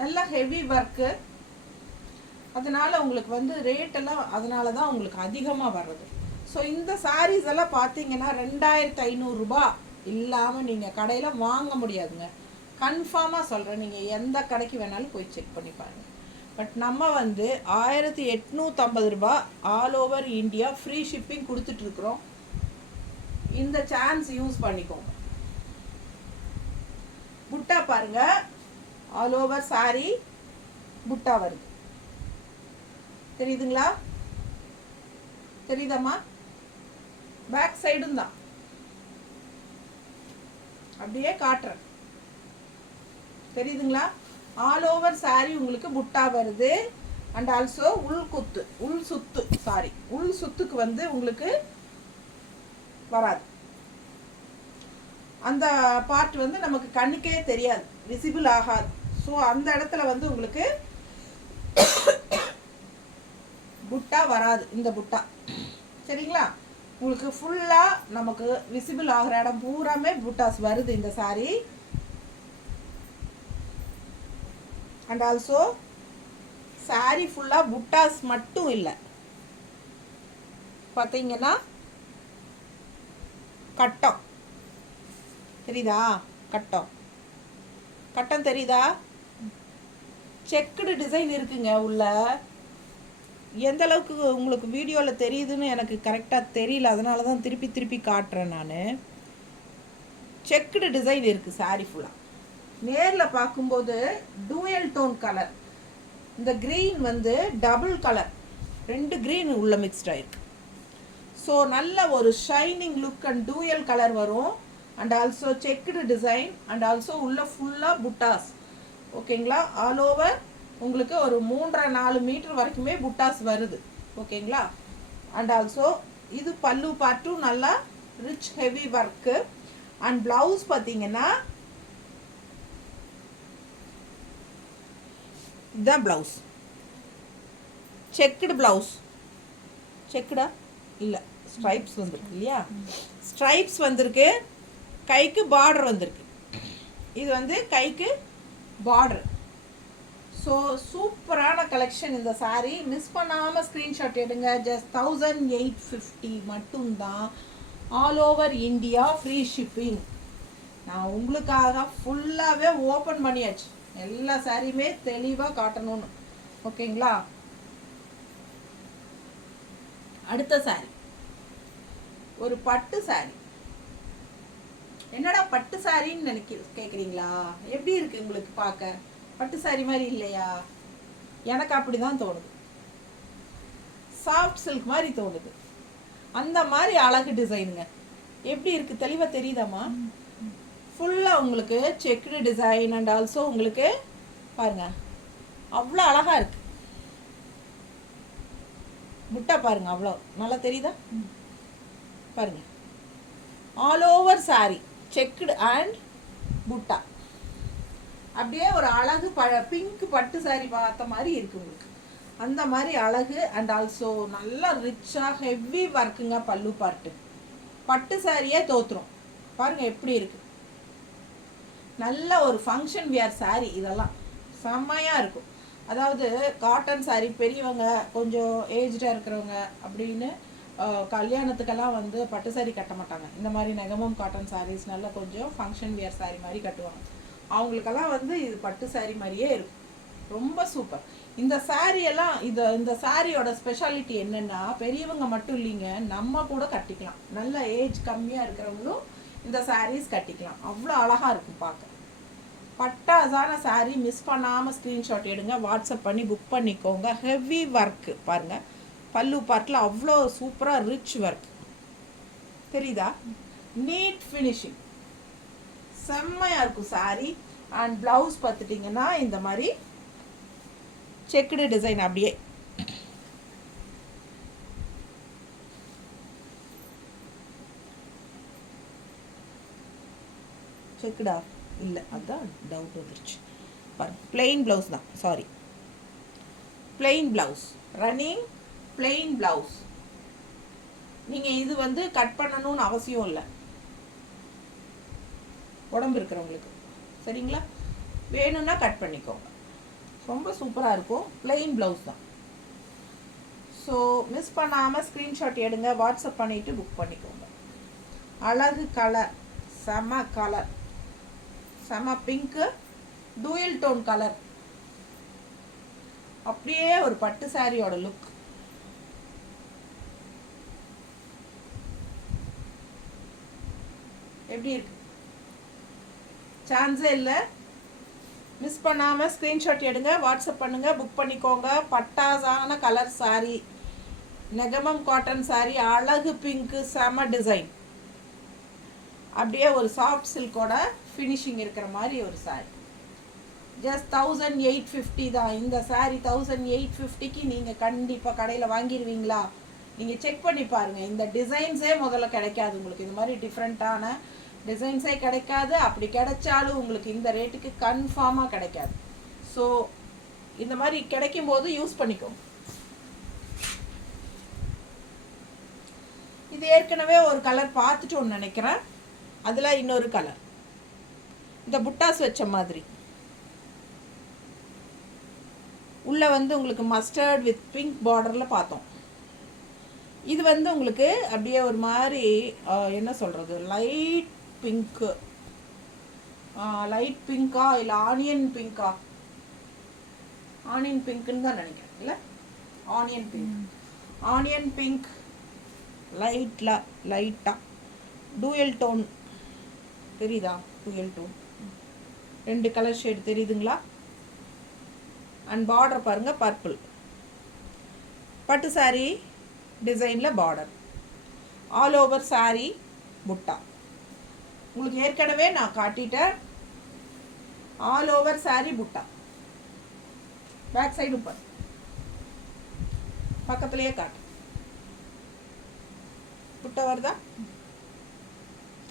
நல்ல ஹெவி ஒர்க்கு. அதனால் உங்களுக்கு வந்து ரேட்டெல்லாம் அதனால தான் உங்களுக்கு அதிகமாக வர்றது. ஸோ இந்த சாரீஸ் எல்லாம் பார்த்தீங்கன்னா 2500 ரூபாய் இல்லாமல் நீங்கள் கடையில் வாங்க முடியாதுங்க. கன்ஃபார்மாக சொல்கிறேன், நீங்கள் எந்த கடைக்கு வேணாலும் போய் செக் பண்ணி பாருங்கள். பட் நம்ம வந்து 1850 ரூபாய் all over India free shipping கொடுத்துட்ருக்குறோம். இந்த சான்ஸ் யூஸ் பண்ணிக்கோங்க. புட்டா பாருங்க, ஆல் ஓவர் சாரி புட்டா வருது, தெரியுதுங்களா? தெரியுதாம்மா? பேக் சைடும் தான், அப்படியே காட்டுறேன், தெரியுதுங்களா? ஆல் ஓவர் சாரி உங்களுக்கு புட்டா வருது. அண்ட் ஆல்சோ உள் சுத்துக்கு வந்து உங்களுக்கு வராது. அந்த பார்ட் வந்து நமக்கு கண்ணுக்கே தெரியாது, விசிபிள் ஆகாது. ஸோ அந்த இடத்துல வந்து உங்களுக்கு புட்டா வராது, இந்த புட்டா. சரிங்களா? உங்களுக்கு ஃபுல்லாக நமக்கு விசிபிள் ஆகிற இடம் பூராமே புட்டாஸ் வருது இந்த சாரி. அண்ட் ஆல்சோ சாரி ஃபுல்லாக புட்டாஸ் மட்டும் இல்லை, பார்த்தீங்கன்னா கட்டம் தெரியுதா? கட்டம் தெரியுதா? செக்குடு டிசைன் இருக்குங்க உள்ள. எந்த அளவுக்கு உங்களுக்கு வீடியோவில் தெரியுதுன்னு எனக்கு கரெக்டாக தெரியல, அதனால தான் திருப்பி காட்டுறேன் நான். செக்குடு டிசைன் இருக்குது சாரி ஃபுல்லாக. நேரில் பார்க்கும்போது டூயல் டோன் கலர், இந்த க்ரீன் வந்து டபுள் கலர், 2 க்ரீன் உள்ள மிக்ஸ்ட் ஆயிருக்கு. ஸோ நல்ல ஒரு shining look and dual colour வரும். And also checked design and also உள்ள ஃபுல்லாக புட்டாஸ். ஓகேங்களா? ஆல் ஓவர் உங்களுக்கு ஒரு 3.5-4 மீட்டர் வரைக்குமே புட்டாஸ் வருது. ஓகேங்களா? அண்ட் ஆல்சோ இது பல்லு பார்ட்டும் நல்லா rich heavy work. And blouse பார்த்தீங்கன்னா இதுதான் ப்ளவுஸ், செக்குடு ப்ளவுஸ். செக்குடா இல்லை, ஸ்ட்ரைப்ஸ் வந்துருக்கு இல்லையா? ஸ்ட்ரைப்ஸ் வந்திருக்கு, கைக்கு பார்டர் வந்திருக்கு. இது வந்து கைக்கு பார்டர். ஸோ சூப்பரான கலெக்ஷன் இந்த சாரீ. மிஸ் பண்ணாமல் ஸ்க்ரீன்ஷாட் எடுங்க. ஜஸ்ட் 1850 மட்டும்தான், all over India free shipping. நான் உங்களுக்காக ஃபுல்லாகவே ஓப்பன் பண்ணியாச்சு, எல்லா சாரியுமே தெளிவாக காட்டணும்னு. ஓகேங்களா? அடுத்த சாரி ஒரு பட்டு சாரி. என்னடா பட்டு சாரின்னு கேட்குறீங்களா? எப்படி இருக்கு உங்களுக்கு பார்க்க? பட்டு சாரி மாதிரி இல்லையா? எனக்கு அப்படி தான் தோணுது, சாஃப்ட் சில்க் மாதிரி தோணுது. அந்த மாதிரி அழகு டிசைனுங்க. எப்படி இருக்குது? தெளிவாக தெரியுதாம்மா? ஃபுல்லாக உங்களுக்கு செக்குடு டிசைன் அண்ட் ஆல்சோ உங்களுக்கு பாருங்கள் அவ்வளோ அழகாக இருக்குது. புட்டா பாருங்கள், அவ்வளோ நல்லா தெரியுதா? பாருங்கள், all over sorry checked and புட்டா. அப்படியே ஒரு அழகு பிங்க் பட்டு சாரி பார்த்த மாதிரி இருக்குது உங்களுக்கு, அந்த மாதிரி அழகு. அண்ட் ஆல்சோ நல்லா ரிச்சாக ஹெவி ஒர்க்குங்க. பல்லு பார்ட்டு பட்டு சாரியே தோற்றுரும். பாருங்கள் எப்படி இருக்குது. நல்ல ஒரு ஃபங்க்ஷன் வியர் சாரி, இதெல்லாம் செம்மையாக இருக்கும். அதாவது காட்டன் சாரி பெரியவங்க கொஞ்சம் ஏஜ்டாக இருக்கிறவங்க அப்படின்னு கல்யாணத்துக்கெல்லாம் வந்து பட்டு சாரி கட்ட மாட்டாங்க. இந்த மாதிரி நெகமம் காட்டன் சாரீஸ் நல்லா கொஞ்சம் ஃபங்க்ஷன் வியர் சாரி மாதிரி கட்டுவாங்க. அவங்களுக்கெல்லாம் வந்து இது பட்டு சாரி மாதிரியே இருக்கும், ரொம்ப சூப்பர். இந்த சாரியெல்லாம் இந்த சாரியோட ஸ்பெஷாலிட்டி என்னென்னா, பெரியவங்க மட்டும் இல்லைங்க, நம்ம கூட கட்டிக்கலாம். நல்ல ஏஜ் கம்மியாக இருக்கிறவங்களும் இந்த சாரீஸ் கட்டிக்கலாம். அவ்வளோ அழகாக இருக்கும் பார்க்க. பட்டாசான சாரீ மிஸ் பண்ணாமல் ஸ்க்ரீன்ஷாட் எடுங்க, வாட்ஸ்அப் பண்ணி புக் பண்ணிக்கோங்க. ஹெவி ஒர்க்கு பாருங்கள், பல்லு பார்ட்டில் அவ்வளோ சூப்பராக ரிச் ஒர்க் தெரியுதா, நீட் ஃபினிஷிங் செம்மையாக இருக்கும் சாரீ. அண்ட் ப்ளவுஸ் பார்த்துட்டிங்கன்னா இந்த மாதிரி செக்குடு டிசைன் அப்படியே செக்குடா இல்லை, அதுதான் டவுட் வந்துருச்சு பாருங்க. பிளெயின் ப்ளவுஸ் தான், sorry plain blouse, running plain blouse. நீங்கள் இது வந்து கட் பண்ணணும்னு அவசியம் இல்லை உடம்பு இருக்கிறவங்களுக்கு, சரிங்களா? வேணும்னா கட் பண்ணிக்கோங்க, ரொம்ப சூப்பராக இருக்கும். பிளெயின் ப்ளவுஸ் தான். ஸோ மிஸ் பண்ணாமல் ஸ்க்ரீன்ஷாட் எடுங்க, வாட்ஸ்அப் பண்ணிவிட்டு புக் பண்ணிக்கோங்க. அழகு கலர், செம கலர், செம பிங்க்கு, டூயல் டோன் கலர், அப்படியே ஒரு பட்டு சாரியோட லுக். எப்படி இருக்கு? சான்ஸே இல்லை. மிஸ் பண்ணாமல் ஸ்க்ரீன்ஷாட் எடுங்க, வாட்ஸ்அப் பண்ணுங்கள், புக் பண்ணிக்கோங்க. பட்டாசான கலர் சாரி, நெகமம் காட்டன் சாரி, அழகு பிங்க்கு, செம டிசைன், அப்படியே ஒரு சாஃப்ட் சில்கோட ஃபினிஷிங் இருக்கிற மாதிரி ஒரு சாரி. ஜஸ்ட் 1850 தான் இந்த சாரி. 1850க்கு நீங்கள் கண்டிப்பாக கடையில் வாங்கிடுவீங்களா? நீங்கள் செக் பண்ணி பாருங்கள். இந்த டிசைன்ஸே முதல்ல கிடைக்காது உங்களுக்கு, இந்த மாதிரி டிஃப்ரெண்ட்டான டிசைன்ஸே கிடைக்காது. அப்படி கிடைச்சாலும் உங்களுக்கு இந்த ரேட்டுக்கு கன்ஃபார்மாக கிடைக்காது. ஸோ இந்த மாதிரி கிடைக்கும் போது யூஸ் பண்ணிக்கோங்க. இது ஏற்கனவே ஒரு கலர் பார்த்துட்டோன்னு நினைக்கிறேன். அதில் இன்னொரு கலர், இந்த புட்டாஸ் வச்ச மாதிரி உள்ளே வந்து உங்களுக்கு மஸ்டர்ட் வித் பிங்க் பார்டரில் பார்த்தோம். இது வந்து உங்களுக்கு அப்படியே ஒரு மாதிரி என்ன சொல்கிறது, லைட் பிங்க்கு, லைட் பிங்க்கா இல்லை ஆனியன் பிங்க்கா, ஆனியன் பிங்க்குன்னு தான் நினைக்கிறேன், இல்லை ஆனியன் பிங்க், ஆனியன் பிங்க் லைட்டாக டூயல் டோன் தெரியுதா? டூயல் டோன், 2 கலர் ஷேட் தெரியுதுங்களா? அண்ட் பார்டர் பாருங்கள், பர்பிள் பட்டு சாரி டிசைனில் பார்டர், ஆல் ஓவர் சாரி புட்டா. உங்களுக்கு ஏற்கனவே நான் காட்டிட்டேன், ஆல் ஓவர் சாரி புட்டா. பேக் சைடு பாரு, பக்கத்துலேயே காட்டு, புட்டா வருதா?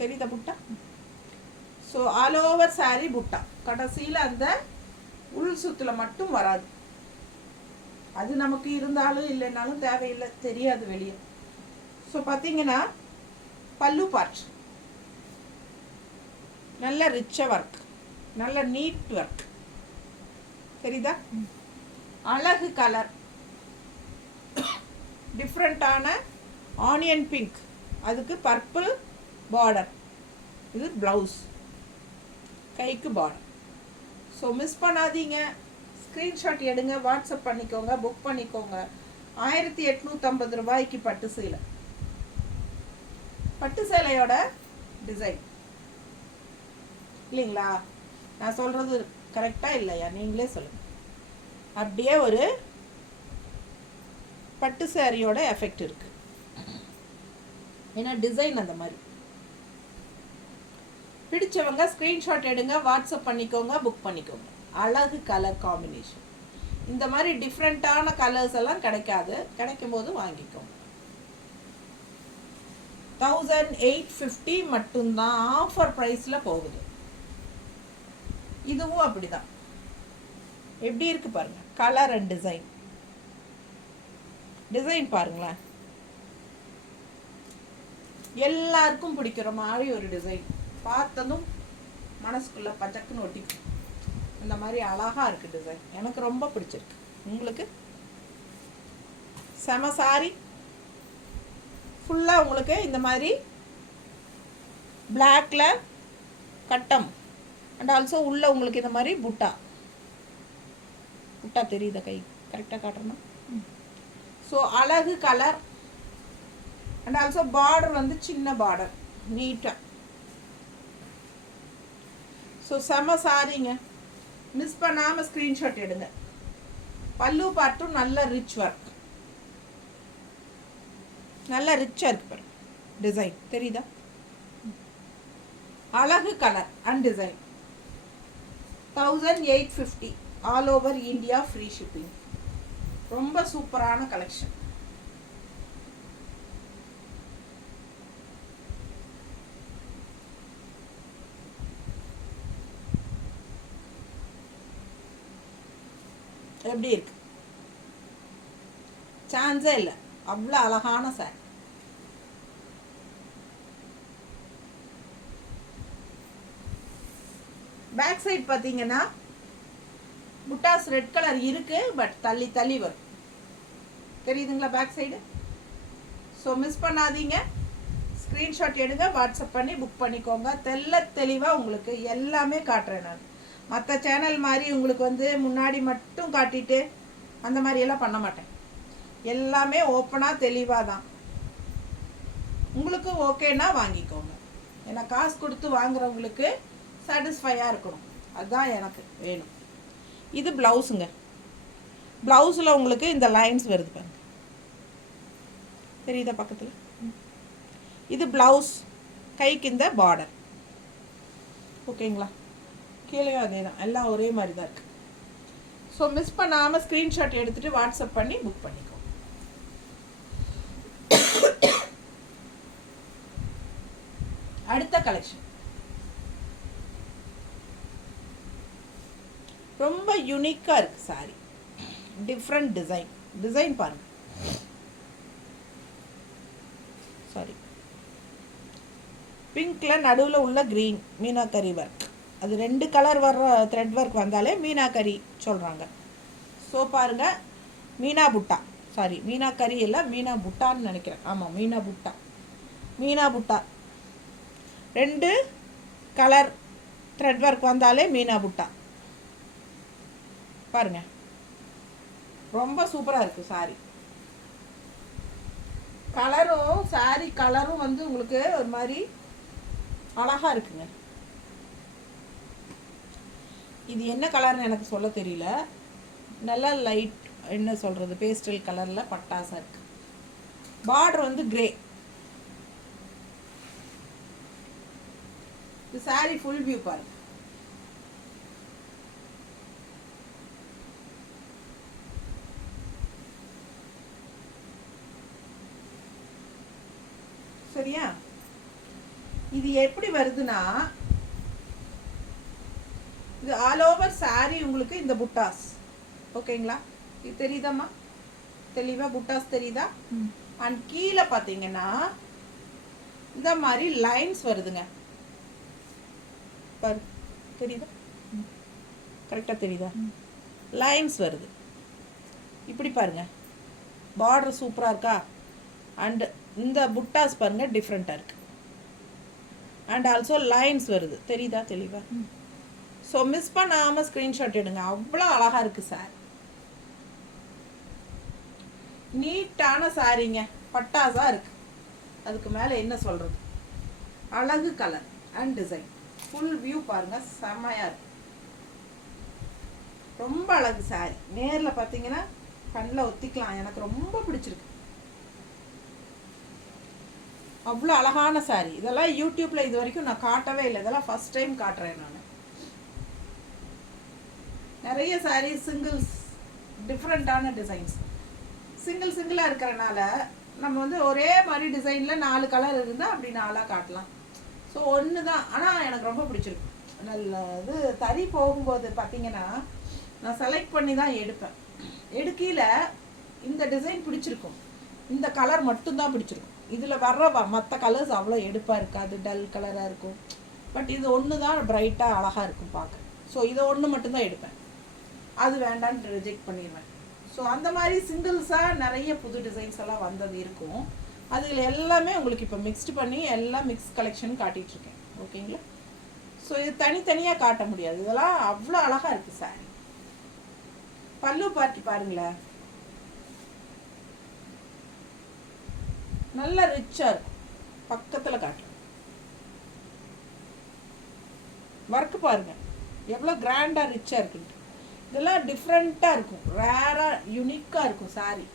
தெரியுதா புட்டா? ஸோ ஆல் ஓவர் சாரி புட்டா. கடைசியில் அந்த உள் சுத்துல மட்டும் வராது, அது நமக்கு இருந்தாலும் இல்லைனாலும் தேவையில்லை, தெரியாது வெளியே. ஸோ பார்த்தீங்கன்னா பல்லு பார்ட் நல்ல ரிச்சாக ஒர்க், நல்ல நீட் ஒர்க் தெரியுதா? அழகு கலர், டிஃப்ரெண்ட்டான ஆனியன் பிங்க், அதுக்கு பர்பிள் பார்டர், இது ப்ளவுஸ், கைக்கு பார்டர். ஸோ மிஸ் பண்ணாதீங்க, ஸ்க்ரீன்ஷாட் எடுங்க, வாட்ஸ்அப் பண்ணிக்கோங்க, புக் பண்ணிக்கோங்க. 1850 ரூபாய்க்கு பட்டு சேலை, பட்டு சேலையோட டிசைன் இல்லைங்களா? நான் சொல்கிறது கரெக்டாக இல்லையா? நீங்களே சொல்லுங்கள். அப்படியே ஒரு பட்டு சாரியோட எஃபெக்ட் இருக்குது, ஏன்னா டிசைன் அந்த மாதிரி. பிடிச்சவங்க ஸ்க்ரீன்ஷாட் எடுங்க, வாட்ஸ்அப் பண்ணிக்கோங்க, புக் பண்ணிக்கோங்க. அழகு கலர் காம்பினேஷன், இந்த மாதிரி டிஃப்ரெண்ட்டான கலர்ஸ் எல்லாம் கிடைக்காது, கிடைக்கும் போது வாங்கிக்கோங்க. 1850 மட்டும்தான் ஆஃபர் ப்ரைஸில் போகுது. இதுவும் அப்படிதான், எப்படி இருக்கு பாருங்க, கலர் அண்ட் டிசைன். டிசைன் பாருங்களேன், எல்லாருக்கும் பிடிக்கிற மாதிரி ஒரு டிசைன், பார்த்ததும் மனசுக்குள்ள பச்சக்குன்னு ஒட்டிக்கும். இந்த மாதிரி அழகா இருக்கு டிசைன், எனக்கு ரொம்ப பிடிச்சிருக்கு. உங்களுக்கு செம சாரி ஃபுல்லாக உங்களுக்கு இந்த மாதிரி பிளாக்ல கட்டம், அண்ட் ஆல்சோ உள்ள உங்களுக்கு இந்த மாதிரி புட்டா புட்டா தெரியுத? கை கரெக்டாக காட்டணும். ஸோ அழகு கலர், அண்ட் ஆல்சோ பார்டர் வந்து சின்ன பார்டர், நீட்டாக. ஸோ செம சாரிங்க, மிஸ் பண்ணாமல் ஸ்க்ரீன்ஷாட் எடுங்க. பல்லு பார்ட்டும் நல்ல ரிச் ஒர்க், நல்ல ரிச்சாக இருக்கு பாருங்க. டிசைன் தெரியுதா? அழகு colour and design. 1850 all over India, free shipping. ரொம்ப சூப்பரான கலெக்ஷன். எப்படி இருக்கு? சான்ஸே இல்லை, அவ்வளோ அழகான சாரி. பேக் சைடு பார்த்தீங்கன்னா புட்டாஸ் ரெட் கலர் இருக்கு, பட் தள்ளி தள்ளி வரும். தெரியுதுங்களா பேக் சைடு? ஸோ மிஸ் பண்ணாதீங்க, ஸ்க்ரீன்ஷாட் எடுங்க, வாட்ஸ்அப் பண்ணி புக் பண்ணிக்கோங்க. தெளிவாக உங்களுக்கு எல்லாமே காட்டுறேன் நான். மற்ற சேனல் மாதிரி உங்களுக்கு வந்து முன்னாடி மட்டும் காட்டிட்டு அந்த மாதிரியெல்லாம் பண்ண மாட்டேன். எல்லாமே ஓப்பனாக தெளிவாக தான். உங்களுக்கு ஓகேன்னா வாங்கிக்கோங்க. ஏன்னா காசு கொடுத்து வாங்குறவங்களுக்கு சாட்டிஸ்ஃபையாக இருக்கணும், அதுதான் எனக்கு வேணும். இது ப்ளவுஸுங்க. ப்ளவுஸில் உங்களுக்கு இந்த லைன்ஸ் வருது பாருங்க, தெரியுதா பக்கத்தில்? இது ப்ளவுஸ், கைக்கு இந்த பார்டர். ஓகேங்களா? கீழே அதே தான், எல்லாம் ஒரே மாதிரி தான் இருக்குது. ஸோ மிஸ் பண்ணாமல் ஸ்க்ரீன்ஷாட் எடுத்துகிட்டு வாட்ஸ்அப் பண்ணி புக் பண்ணிக்கோ. அடுத்த கலெக்ஷன் ரொம்ப யூனிக்காக இருக்குது சாரி. டிஃப்ரெண்ட் டிசைன் பாருங்க. சாரி, பிங்க்ல நடுவில் உள்ள க்ரீன் மீனாக்கரி ஒர்க். அது 2 கலர் வர்ற த்ரெட் ஒர்க் வந்தாலே மீனாக்கரி சொல்கிறாங்க. ஸோ பாருங்க, மீனா புட்டா, சாரி மீனாக்கரி இல்லை, மீனா புட்டான்னு நினைக்கிறேன். ஆமாம், மீனா புட்டா 2 கலர் த்ரெட் ஒர்க் வந்தாலே மீனா புட்டா. பாருங்க, ரொம்ப சூப்பராக இருக்குது சாரி. கலரும் சாரி கலரும் வந்து உங்களுக்கு ஒரு மாதிரி அழகாக இருக்குங்க. இது என்ன கலர்னு எனக்கு சொல்ல தெரியல. நல்லா லைட், என்ன சொல்கிறது, பேஸ்டல் கலரில் பட்டாசாக இருக்குது. பார்டர் வந்து கிரே. இது சாரி ஃபுல் வியூ பாருங்க. சரியா? இது எப்படி வருதுன்னா, இது ஆல் ஓவர் சாரி உங்களுக்கு இந்த புட்டாஸ். ஓகேங்களா? இது தெரியுதாம்மா? தெளிவாக புட்டாஸ் தெரியுதா? அண்ட் கீழே பார்த்தீங்கன்னா இந்த மாதிரி லைன்ஸ் வருதுங்க. பாரு, தெரியுதா? கரெக்டாக தெரியுதா? லைன்ஸ் வருது. இப்படி பாருங்க, பார்டர் சூப்பராக இருக்கா? அண்ட் இந்த புட்டாஸ் பாருங்க டிஃப்ரெண்ட்டாக இருக்கு. அண்ட் ஆல்சோ லைன்ஸ் வருது, தெரியுதா தெளிவா? ஸோ மிஸ் பண்ணாமல் ஸ்க்ரீன்ஷாட் எடுங்க. அவ்வளோ அழகாக இருக்குது சார். நீட்டான சாரிங்க, பட்டாஸாக இருக்குது. அதுக்கு மேலே என்ன சொல்கிறது? அழகு colour and design. Full view பாருங்கள், செம்மையாக இருக்கு. ரொம்ப அழகு சாரி. நேரில் பார்த்தீங்கன்னா கண்ணில் ஒத்திக்கலாம். எனக்கு ரொம்ப பிடிச்சிருக்கு. அவ்வளோ அழகான சாரி. இதெல்லாம் யூடியூப்பில் இது வரைக்கும் நான் காட்டவே இல்லை. இதெல்லாம் ஃபஸ்ட் டைம் காட்டுறேன் நான். நிறைய சாரி சிங்கிள்ஸ், டிஃப்ரெண்ட்டான டிசைன்ஸ். சிங்கிளாக இருக்கிறனால நம்ம வந்து ஒரே மாதிரி டிசைனில் 4 கலர் இருந்தால் அப்படி 4ஆக காட்டலாம். ஸோ ஒன்று தான், ஆனால் எனக்கு ரொம்ப பிடிச்சிருக்கு. நல்ல இது தறி போகும்போது பார்த்தீங்கன்னா நான் செலக்ட் பண்ணி தான் எடுப்பேன். எடுக்கையில் இந்த டிசைன் பிடிச்சிருக்கும், இந்த கலர் மட்டும்தான் பிடிச்சிருக்கும். இதில் வர்ற மற்ற கலர்ஸ் அவ்வளோ எடுப்பாக இருக்காது, டல் கலராக இருக்கும். பட் இது ஒன்று தான் பிரைட்டாக அழகாக இருக்கும் பார்க்க. ஸோ இதை ஒன்று மட்டும்தான் எடுப்பேன், அது வேண்டான்னு ரிஜெக்ட் பண்ணிடுவேன். ஸோ அந்த மாதிரி சிங்கிள்ஸாக நிறைய புது டிசைன்ஸ் எல்லாம் வந்தது இருக்கும். அதில் எல்லாமே உங்களுக்கு இப்போ மிக்ஸ்டு பண்ணி எல்லாம் மிக்ஸ் கலெக்ஷன் காட்டிகிட்ருக்கேன். ஓகேங்களா? ஸோ இது தனித்தனியாக காட்ட முடியாது. இதெல்லாம் அவ்வளோ அழகாக இருக்குது சாரி. பல்லு பார்ட்டி பாருங்களேன், நல்ல ரிச்சாக இருக்கும். பக்கத்தில் காட்டுறேன். ஒர்க்கு பாருங்கள் எவ்வளோ கிராண்டாக ரிச்சாக இருக்குன்ட்டு. இதெல்லாம் டிஃப்ரெண்ட்டாக இருக்கும், ரேராக யூனிக்காக இருக்கும் சாரீ.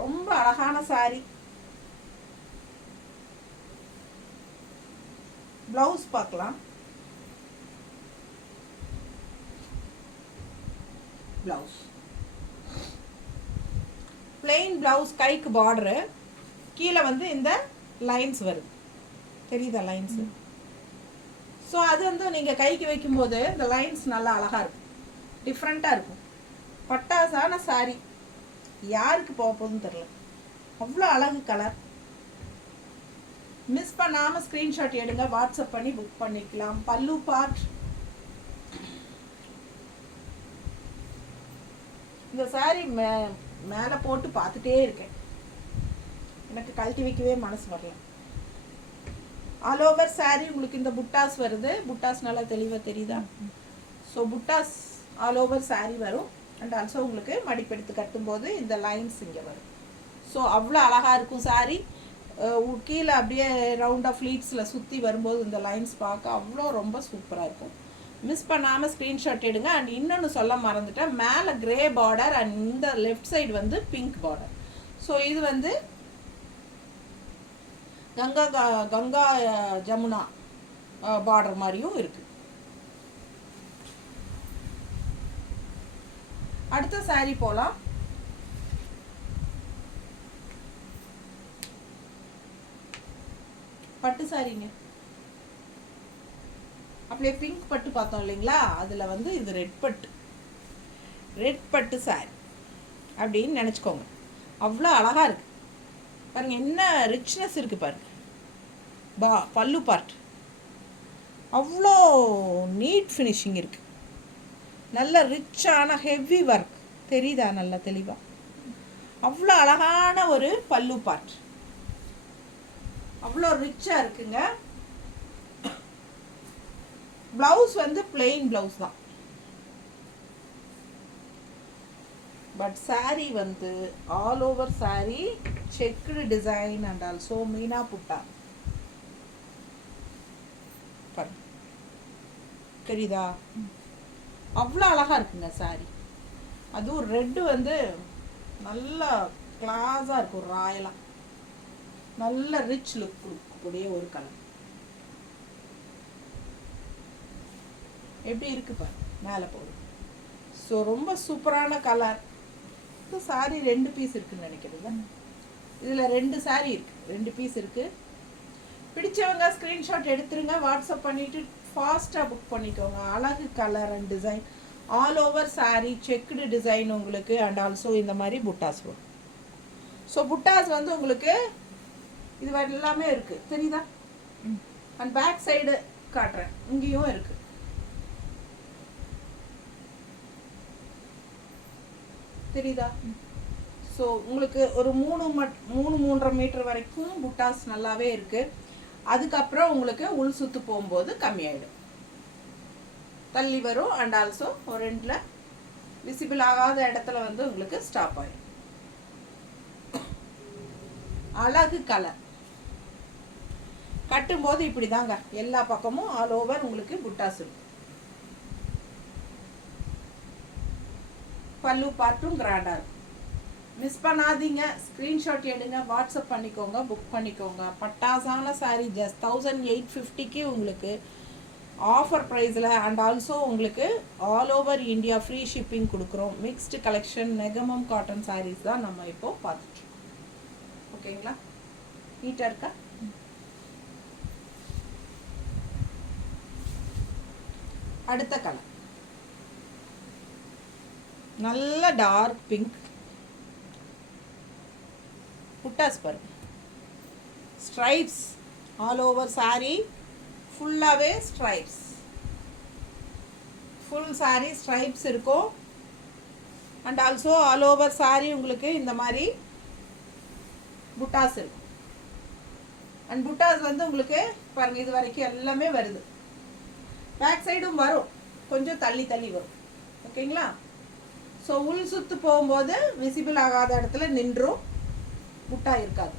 ரொம்ப அழகான சாரீ. ப்ளவுஸ் பார்க்கலாம். ப்ளவுஸ் பிளெயின் ப்ளவுஸ், கைக்கு பார்டரு, கீழே வந்து இந்த லைன்ஸ் வருது, தெரியுதா லைன்ஸு? ஸோ அது வந்து நீங்கள் கைக்கு வைக்கும்போது இந்த லைன்ஸ் நல்லா அழகாக இருக்கும், டிஃப்ரெண்ட்டாக இருக்கும். பட்டாசான சாரி, யாருக்கு போக போகுதுன்னு தெரில, அவ்வளோ அழகு கலர். மிஸ் பண்ணாமல் ஸ்க்ரீன்ஷாட் எடுங்க, வாட்ஸ்அப் பண்ணி புக் பண்ணிக்கலாம். பல்லு பார்ட். இந்த சாரி மேலே போட்டு பார்த்துட்டே இருக்கேன், எனக்கு கழட்டி வைக்கவே மனசு வரல. ஆல் ஓவர் சாரி உங்களுக்கு இந்த புட்டாஸ் வருது. புட்டாஸ் நல்லா தெளிவாக தெரியுதா? ஸோ புட்டாஸ் ஆல் ஓவர் சாரி வரும். அண்ட் ஆல்சோ உங்களுக்கு மடிப்பெடுத்து கட்டும்போது இந்த லைன்ஸ் இங்கே வரும். ஸோ அவ்வளோ அழகாக இருக்கும் சாரி. கீழே அப்படியே ரவுண்டாக ஃப்ளீட்ஸில் சுற்றி வரும்போது இந்த லைன்ஸ் பார்க்க அவ்வளோ ரொம்ப சூப்பராக இருக்கும். மிஸ் பண்ணாமல் ஸ்க்ரீன்ஷாட் எடுங்க. அண்ட் இன்னொன்று சொல்ல மறந்துட்டேன், மேலே கிரே பார்டர் அண்ட் இந்த லெஃப்ட் சைடு வந்து பிங்க் பார்டர். ஸோ இது வந்து கங்கா ஜமுனா பார்டர் மாதிரியும் இருக்குது. அடுத்த சாரி போகலாம். பட்டு சாரிங்க. அப்படியே பிங்க் பட்டு பார்த்தோம் இல்லைங்களா, அதில் வந்து இது ரெட் பட்டு சாரி அப்படின்னு நினச்சிக்கோங்க. அவ்வளோ அழகாக இருக்குது பாருங்கள், என்ன ரிச்னஸ் இருக்குது பாருங்கள். பல்லு பார்ட் அவ்வளோ நீட் ஃபினிஷிங் இருக்குது, நல்ல ரிச்சான ஹெவி ஒர்க் தெரியுதா நல்லா தெளிவாக. அவ்வளோ அழகான ஒரு பல்லு பார்ட், அவ்வளோ ரிச்சாக இருக்குங்க. ப்ளவுஸ் வந்து பிளெயின் ப்ளவுஸ் தான், பட் சாரி வந்து all over sorry checked design and also Meena புட்டா. தெரியுதா? அவ்வளோ அழகாக இருக்குங்க சாரி. அதுவும் ரெட்டு வந்து நல்லா கிளாஸாக இருக்கும், ராயலாக நல்ல ரிச் லுக் கொடுக்கக்கூடிய ஒரு கலர். எப்படி இருக்கு பாரு மேலே போகுது. ஸோ ரொம்ப சூப்பரான கலர். இந்த சாரி 2 பீஸ் இருக்குன்னு நினைக்கிறேன். இதில் 2 சாரி இருக்குது, 2 பீஸ் இருக்குது. பிடிச்சவங்க ஸ்க்ரீன்ஷாட் எடுத்துருங்க, வாட்ஸ்அப் பண்ணிவிட்டு ஃபாஸ்ட்டாக புக் பண்ணிக்கோங்க. அழகு colour and design, all over sorry checked design உங்களுக்கு. அண்ட் ஆல்சோ இந்த மாதிரி புட்டாஸ் வரும். ஸோ புட்டாஸ் வந்து உங்களுக்கு இது எல்லாமே இருக்குது, தெரியுதா? அண்ட் பேக் சைடு காட்டுறேன், இங்கேயும் இருக்குது. தெரியுதா? ஸோ உங்களுக்கு ஒரு 3-3.5 மீட்டர் வரைக்கும் புட்டாஸ் நல்லாவே இருக்குது. அதுக்கப்புறம் உங்களுக்கு உள் சுற்று போகும்போது கம்மியாயிடும், தள்ளி வரும். அண்ட் ஆல்சோ ஒரு ரெண்டில் விசிபிள் ஆகாத இடத்துல வந்து உங்களுக்கு ஸ்டாப் ஆகிடும். அழகு கலர். கட்டும்போது இப்படி தாங்க எல்லா பக்கமும் ஆல் ஓவர் உங்களுக்கு புட்டாஸ் இருக்கும். பல்லு பார்ட்டும் கிராண்டாக இருக்கும். மிஸ் பண்ணாதீங்க, ஸ்க்ரீன்ஷாட் எடுங்க, வாட்ஸ்அப் பண்ணிக்கோங்க, புக் பண்ணிக்கோங்க. பட்டாசான சாரீ ஜஸ்ட் 1850க்கு உங்களுக்கு ஆஃபர் ப்ரைஸில். அண்ட் ஆல்சோ உங்களுக்கு all over India free shipping கொடுக்குறோம். Mixed collection Negamam cotton saris தான் நம்ம இப்போது பார்த்துட்ருக்கோம். ஓகேங்களா? நீட்டாக இருக்கா? அடுத்த கலர் நல்ல டார்க் பிங்க். புட்டாஸ் பாருங்க, ஸ்ட்ரைப்ஸ் ஆல் ஓவர் சாரீ ஃபுல்லாகவே ஸ்ட்ரைப்ஸ், ஃபுல் சாரீ ஸ்ட்ரைப்ஸ் இருக்கும். And also all over sari உங்களுக்கு இந்த மாதிரி புட்டாஸ் இருக்கும். அண்ட் புட்டாஸ் வந்து உங்களுக்கு பாருங்கள் இது வரைக்கும் எல்லாமே வருது. பேக் சைடும் வரும், கொஞ்சம் தள்ளி தள்ளி வரும். ஓகேங்களா? ஸோ உள் சுற்று போகும்போது விசிபிள் ஆகாத இடத்துல நின்றும், புட்டா இருக்காது.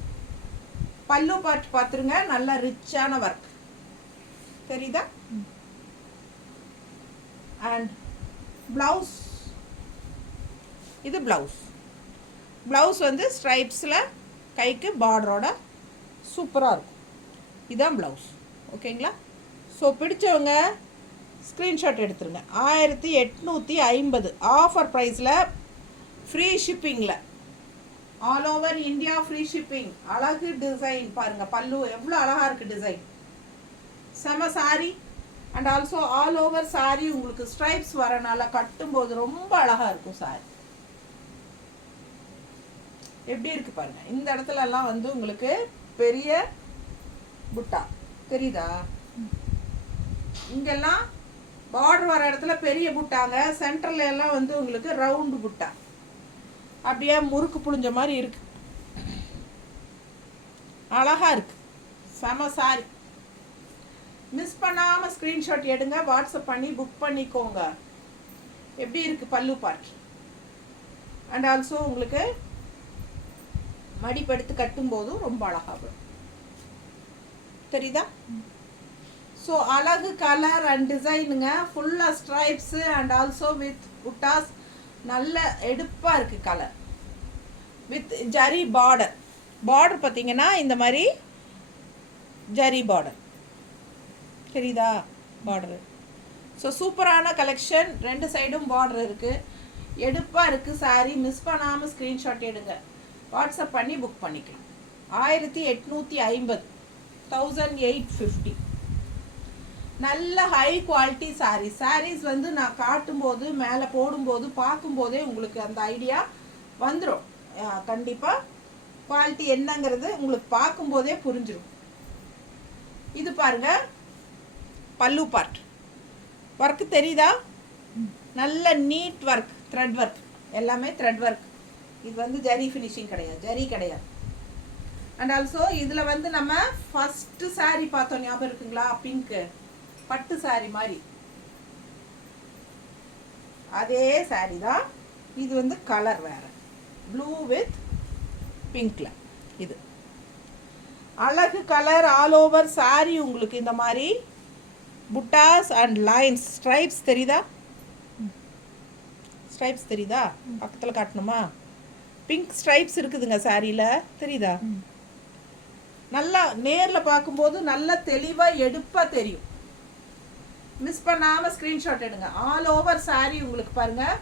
பல்லு பார்த்துருங்க, நல்ல ரிச்சான ஒர்க் தெரியுதா? அண்ட் ப்ளவுஸ், இது ப்ளவுஸ் வந்து ஸ்ட்ரைப்ஸில் கைக்கு பார்டரோட சூப்பராக இருக்கும். இதுதான் ப்ளவுஸ். ஓகேங்களா? ஸோ பிடிச்சவங்க ஸ்க்ரீன்ஷாட் எடுத்துருங்க. 1850 ஆஃபர் ப்ரைஸில், ஃப்ரீ ஷிப்பிங்கில், all over India free shipping. அழகு டிசைன் பாருங்கள், பல்லு எவ்வளோ அழகாக இருக்குது டிசைன். செம sari and also all over sari உங்களுக்கு ஸ்ட்ரைப்ஸ் வரனால கட்டும்போது ரொம்ப அழகாக இருக்கும் சாரி. எப்படி இருக்குது பாருங்கள். இந்த இடத்துலலாம் வந்து உங்களுக்கு பெரிய புட்டா தெரியுதா? இங்கெல்லாம் பார்டர் வர இடத்துல பெரிய புட்டாங்க, சென்டர்ல எல்லாம் வந்து உங்களுக்கு ரவுண்டு புட்டா, அப்படியே முறுக்கு புழிஞ்ச மாதிரி இருக்கு. அழகா இருக்கு, செம சாரி. மிஸ் பண்ணாமல் ஸ்க்ரீன்ஷாட் எடுங்க, வாட்ஸ்அப் பண்ணி புக் பண்ணிக்கோங்க. எப்படி இருக்கு பல்லு பார்ட் அண்ட் ஆல்சோ உங்களுக்கு மடிப்பெடுத்து கட்டும்போதும் ரொம்ப அழகாக வரும். தெரியுதா? ஸோ அழகு கலர் அண்ட் டிசைனுங்க, ஃபுல்லாக ஸ்ட்ரைப்ஸு அண்ட் ஆல்சோ வித் புட்டாஸ். நல்ல எடுப்பாக இருக்குது colour with zari border. Border பார்த்தீங்கன்னா இந்த மாதிரி ஜரி பார்டர் தெரியுதா? பார்டரு. ஸோ சூப்பரான கலெக்ஷன், 2 சைடும் பார்டர் இருக்குது, எடுப்பாக இருக்குது சாரி. மிஸ் பண்ணாமல் ஸ்க்ரீன்ஷாட் எடுங்க, வாட்ஸ்அப் பண்ணி புக் பண்ணிக்கலாம். 1850, 1850. நல்ல ஹை குவாலிட்டி சாரீஸ் வந்து நான் காட்டும்போது மேலே போடும்போது பார்க்கும்போதே உங்களுக்கு அந்த ஐடியா வந்துடும். கண்டிப்பாக குவாலிட்டி என்னங்கிறது உங்களுக்கு பார்க்கும்போதே புரிஞ்சிடும். இது பாருங்க பல்லு பார்ட். ஒர்க்கு தெரியுதா? நல்ல நீட் ஒர்க், த்ரெட் ஒர்க், எல்லாமே த்ரெட் ஒர்க். இது வந்து ஜரி ஃபினிஷிங் கிடையாது, ஜரி கிடையாது. அண்ட் ஆல்சோ இதில் வந்து நம்ம ஃபஸ்ட்டு சாரீ பார்த்தோம், ஞாபகம் இருக்குங்களா? பிங்க்கு பட்டு சாரி மாதிரி, அதே சாரி தான். இது வந்து கலர் வேற, ப்ளூ வித் பிங்க்ல. இது அழகு கலர். ஆல் ஓவர் சாரி உங்களுக்கு இந்த மாதிரி புட்டாஸ் அண்ட் லைன்ஸ், ஸ்ட்ரைப்ஸ் தெரியுதா? ஸ்ட்ரைப்ஸ் தெரியுதா? பக்கத்தில் காட்டணுமா? பிங்க் ஸ்ட்ரைப்ஸ் இருக்குதுங்க சாரியில், தெரியுதா? நல்லா நேரில் பார்க்கும்போது நல்லா தெளிவாக எடுப்பாக தெரியும். மிஸ் பண்ணாமல் ஸ்க்ரீன்ஷாட் எடுங்க. ஆல் ஓவர் சாரி உங்களுக்கு பாருங்கள்,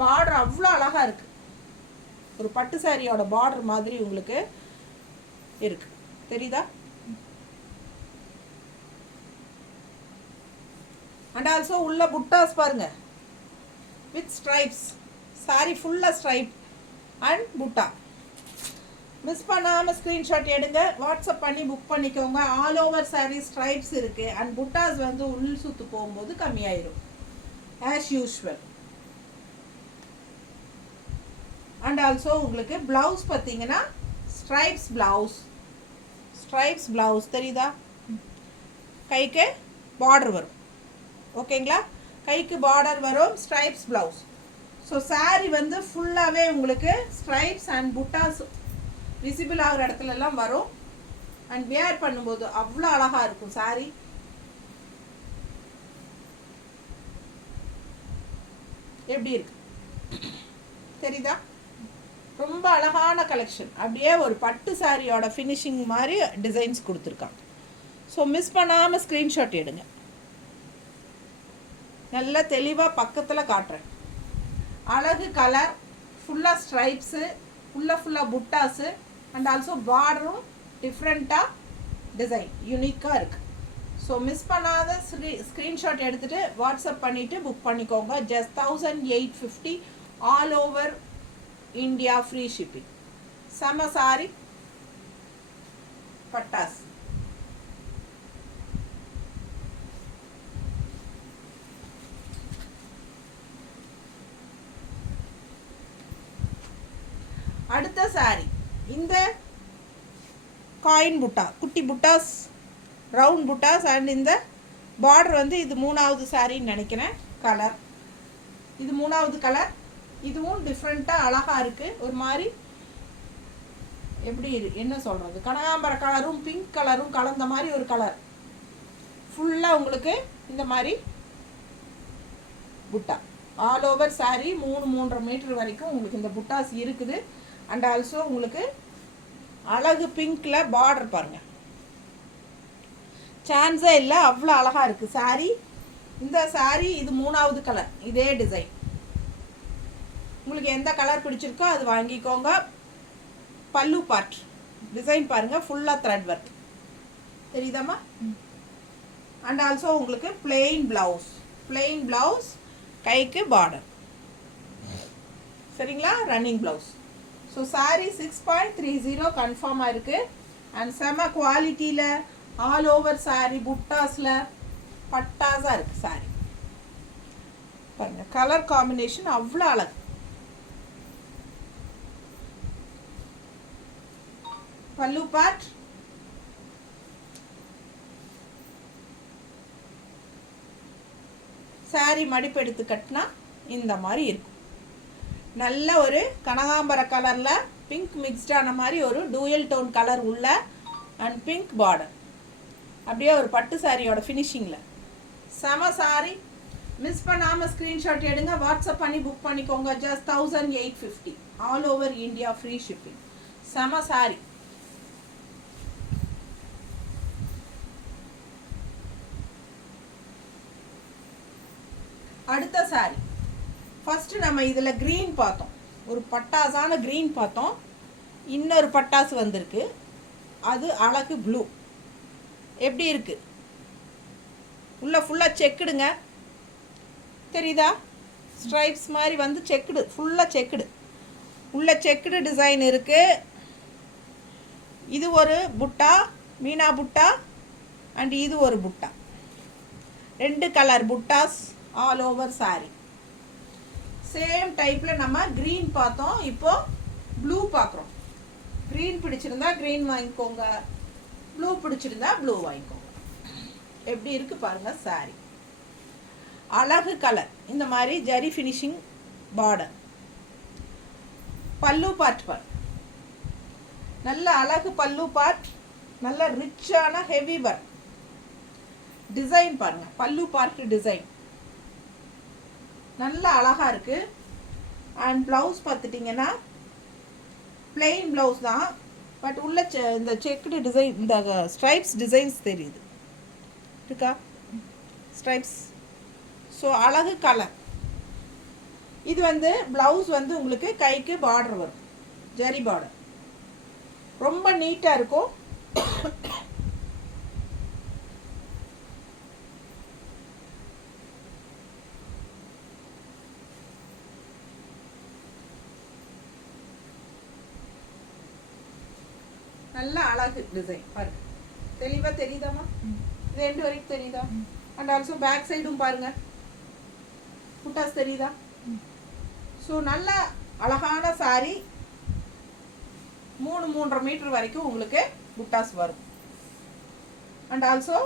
பார்டர் அவ்வளோ அழகாக இருக்குது. ஒரு பட்டு சாரியோட பார்டர் மாதிரி உங்களுக்கு இருக்கு, தெரியுதா? அண்ட் ஆல்சோ உள்ள புட்டாஸ் பாருங்க வித் ஸ்ட்ரைப்ஸ். சாரி ஃபுல்லாக ஸ்ட்ரைப் அண்ட் புட்டா. மிஸ் பண்ணாமல் ஸ்க்ரீன்ஷாட் எடுங்க, வாட்ஸ்அப் பண்ணி புக் பண்ணிக்கோங்க. ஆல் ஓவர் சாரீ ஸ்ட்ரைப்ஸ் இருக்குது அண்ட் புட்டாஸ் வந்து உள் சுற்று போகும்போது கம்மியாயிரும் ஆஸ் யூஷுவல். அண்ட் ஆல்சோ உங்களுக்கு ப்ளவுஸ் பார்த்தீங்கன்னா ஸ்ட்ரைப்ஸ் ப்ளவுஸ் தெரியுதா? கைக்கு பார்டர் வரும். ஓகேங்களா? கைக்கு பார்டர் வரும், ஸ்ட்ரைப்ஸ் ப்ளவுஸ். ஸோ சாரீ வந்து ஃபுல்லாகவே உங்களுக்கு ஸ்ட்ரைப்ஸ் அண்ட் புட்டாஸ் விசிபிள் ஆகிற இடத்துலலாம் வரும். அண்ட் வேர் பண்ணும்போது அவ்வளோ அழகாக இருக்கும் சாரீ. எப்படி இருக்கு தெரியுதா? ரொம்ப அழகான கலெக்ஷன். அப்படியே ஒரு பட்டு சாரியோட ஃபினிஷிங் மாதிரி டிசைன்ஸ் கொடுத்துருக்காங்க. ஸோ மிஸ் பண்ணாமல் ஸ்க்ரீன்ஷாட் எடுங்க. நல்லா தெளிவாக பக்கத்தில் காட்டுறேன். அழகு கலர், ஃபுல்லாக ஸ்ட்ரைப்ஸு, ஃபுல்லாக புட்டாஸு அண்ட் ஆல்சோ பார்டரும் டிஃப்ரெண்ட்டாக டிசைன் யூனிக்காக இருக்குது. ஸோ மிஸ் பண்ணாத ஸ்க்ரீன்ஷாட் எடுத்துகிட்டு வாட்ஸ்அப் பண்ணிவிட்டு புக் பண்ணிக்கோங்க. Just 1850 all over India free shipping. செம சாரி பட்டாஸ். அடுத்த சாரி இந்த காயின் புட்டா, குட்டி புட்டாஸ், ரவுண்ட் புட்டாஸ் அண்ட் இந்த பார்டர் வந்து இது 3வது சாரின்னு நினைக்கிறேன். கலர் இது 3வது கலர். இதுவும் டிஃப்ரெண்ட்டாக அழகாக இருக்குது. ஒரு மாதிரி எப்படி என்ன சொல்கிறது, கனகாம்பர கலரும் பிங்க் கலரும் கலந்த மாதிரி ஒரு கலர். ஃபுல்லாக உங்களுக்கு இந்த மாதிரி புட்டா. ஆல் ஓவர் சாரீ 3-3.5 மீட்டர் வரைக்கும் உங்களுக்கு இந்த புட்டாஸ் இருக்குது. அண்ட் ஆல்சோ உங்களுக்கு அழகு பிங்க்கில் பார்டர் பாருங்கள், சான்ஸே இல்லை, அவ்வளோ அழகாக இருக்குது சாரீ. இந்த சாரீ இது 3வது கலர், இதே டிசைன். உங்களுக்கு எந்த கலர் பிடிச்சிருக்கோ அது வாங்கிக்கோங்க. பல்லு பார்ட் டிசைன் பாருங்கள், ஃபுல்லாக த்ரெட் ஒர்க் தெரியுதாம்மா. அண்ட் ஆல்சோ உங்களுக்கு பிளெயின் ப்ளவுஸ், கைக்கு பார்டர், சரிங்களா, ரன்னிங் ப்ளவுஸ். ஸோ சாரீ 6.30 கன்ஃபார்மாக இருக்குது. அண்ட் செம குவாலிட்டியில் ஆல் ஓவர் சாரீ புட்டாஸில் பட்டாஸாக இருக்குது சாரீ பாருங்கள். கலர் காம்பினேஷன் அவ்வளோ அழகு. பல்லு பார்ட், சாரீ மடிப்பு எடுத்து கட்டினா இந்த மாதிரி இருக்கும். நல்ல ஒரு கனகாம்பர கலரில் பிங்க் மிக்ஸ்டான மாதிரி ஒரு டூயல் டோன் கலர் உள்ள அண்ட் பிங்க் பார்டர், அப்படியே ஒரு பட்டு சாரியோட ஃபினிஷிங்கில் செம சாரி. மிஸ் பண்ணாமல் ஸ்க்ரீன்ஷாட் எடுங்க, வாட்ஸ்அப் பண்ணி புக் பண்ணிக்கோங்க. Just 1850 all over India, free shipping. செம சாரி. அடுத்த சாரி, ஃபஸ்ட்டு நம்ம இதில் க்ரீன் பார்த்தோம், ஒரு பட்டாஸான க்ரீன் பார்த்தோம். இன்னொரு பட்டாசு வந்திருக்கு, அது அழகு ப்ளூ. எப்படி இருக்குது, உள்ள ஃபுல்லாக செக்குடுங்க, தெரியுதா, ஸ்ட்ரைப்ஸ் மாதிரி வந்து செக்குடு, ஃபுல்லாக செக்குடு, உள்ள செக்குடு டிசைன் இருக்குது. இது ஒரு புட்டா, மீனா புட்டா, அண்ட் இது ஒரு புட்டா, 2 கலர் புட்டாஸ் ஆல் ஓவர் சாரி. சேம் டைப்பில் நம்ம க்ரீன் பார்த்தோம், இப்போது ப்ளூ பார்க்குறோம். க்ரீன் பிடிச்சிருந்தா க்ரீன் வாங்கிக்கோங்க, ப்ளூ பிடிச்சிருந்தா ப்ளூ வாங்கிக்கோங்க. எப்படி இருக்குது பாருங்கள் சாரி, அழகு கலர். இந்த மாதிரி ஜரி ஃபினிஷிங் பார்டர். பல்லு பார்ட் நல்ல அழகு பல்லு பார்ட், நல்ல ரிச்சான ஹெவி ஒர்க் டிசைன் பாருங்கள். பல்லு பார்ட் டிசைன் நல்ல அழகாக இருக்குது. அண்ட் ப்ளவுஸ் பார்த்துட்டிங்கன்னா பிளெயின் ப்ளவுஸ் தான், பட் உள்ள இந்த செக்குடு டிசைன், இந்த ஸ்ட்ரைப்ஸ் டிசைன்ஸ் தெரியுது, இருக்கா ஸ்ட்ரைப்ஸ். ஸோ அழகு கலர். இது வந்து ப்ளவுஸ் வந்து உங்களுக்கு கைக்கு பார்டர் வரும், ஜரி பார்டர், ரொம்ப நீட்டாக இருக்கும். நல்ல அழகு டிசைன் பாருங்க, தெளிவாக தெரியுதாம்மா, இது எண்டு வரைக்கும் தெரியுதா. அண்ட் ஆல்சோ பேக் சைடும் பாருங்க, புட்டாஸ் தெரியுதா. ஸோ நல்ல அழகான சாரி, 3-3.5 மீட்டர் வரைக்கும் உங்களுக்கு புட்டாஸ் வரும். அண்ட் ஆல்சோ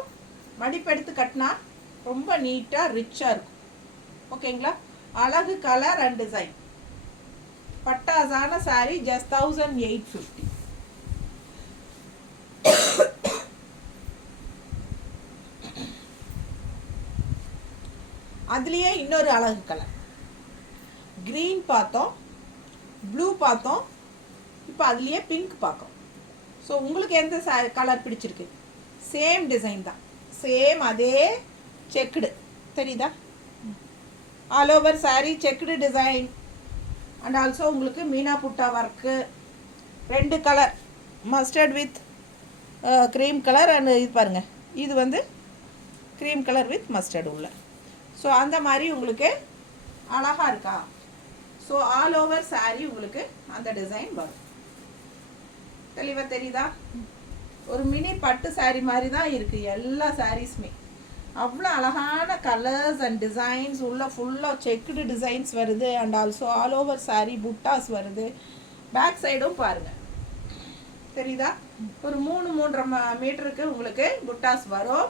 மடிப்பெடுத்து கட்டினா ரொம்ப நீட்டாக ரிச்சாக இருக்கும். ஓகேங்களா, அழகு கலர் அண்ட் டிசைன், பட்டாஸான சாரி. ஜஸ்ட் 1850. அதுலேயே இன்னொரு அழகு கலர், க்ரீன் பார்த்தோம், ப்ளூ பார்த்தோம், இப்போ அதுலேயே பிங்க் பார்க்குறோம். ஸோ உங்களுக்கு எந்த கலர் பிடிச்சிருக்கு, சேம் டிசைன் தான், சேம் அதே செக்குடு தெரியுதா, all over sari checked design. And also உங்களுக்கு மீனா புட்டா work, 2 colour, mustard with cream colour. And இது பாருங்கள், இது வந்து க்ரீம் கலர் வித் மஸ்டர்ட் உள்ள. ஸோ அந்த மாதிரி உங்களுக்கு அழகாக இருக்கா. ஸோ ஆல் ஓவர் சாரீ உங்களுக்கு அந்த டிசைன் வரும். தெளிவாக தெரியுதா, ஒரு மினி பட்டு சாரீ மாதிரி தான் இருக்குது எல்லா சாரீஸுமே. அவ்வளோ அழகான கலர்ஸ் அண்ட் டிசைன்ஸ் உள்ள, ஃபுல்லாக செக்குடு டிசைன்ஸ் வருது. And also all over sari புட்டாஸ் வருது. பேக் சைடும் பாருங்கள், தெரியுதா, ஒரு 3-3.5 மீட்டருக்கு உங்களுக்கு புட்டாஸ் வரும்.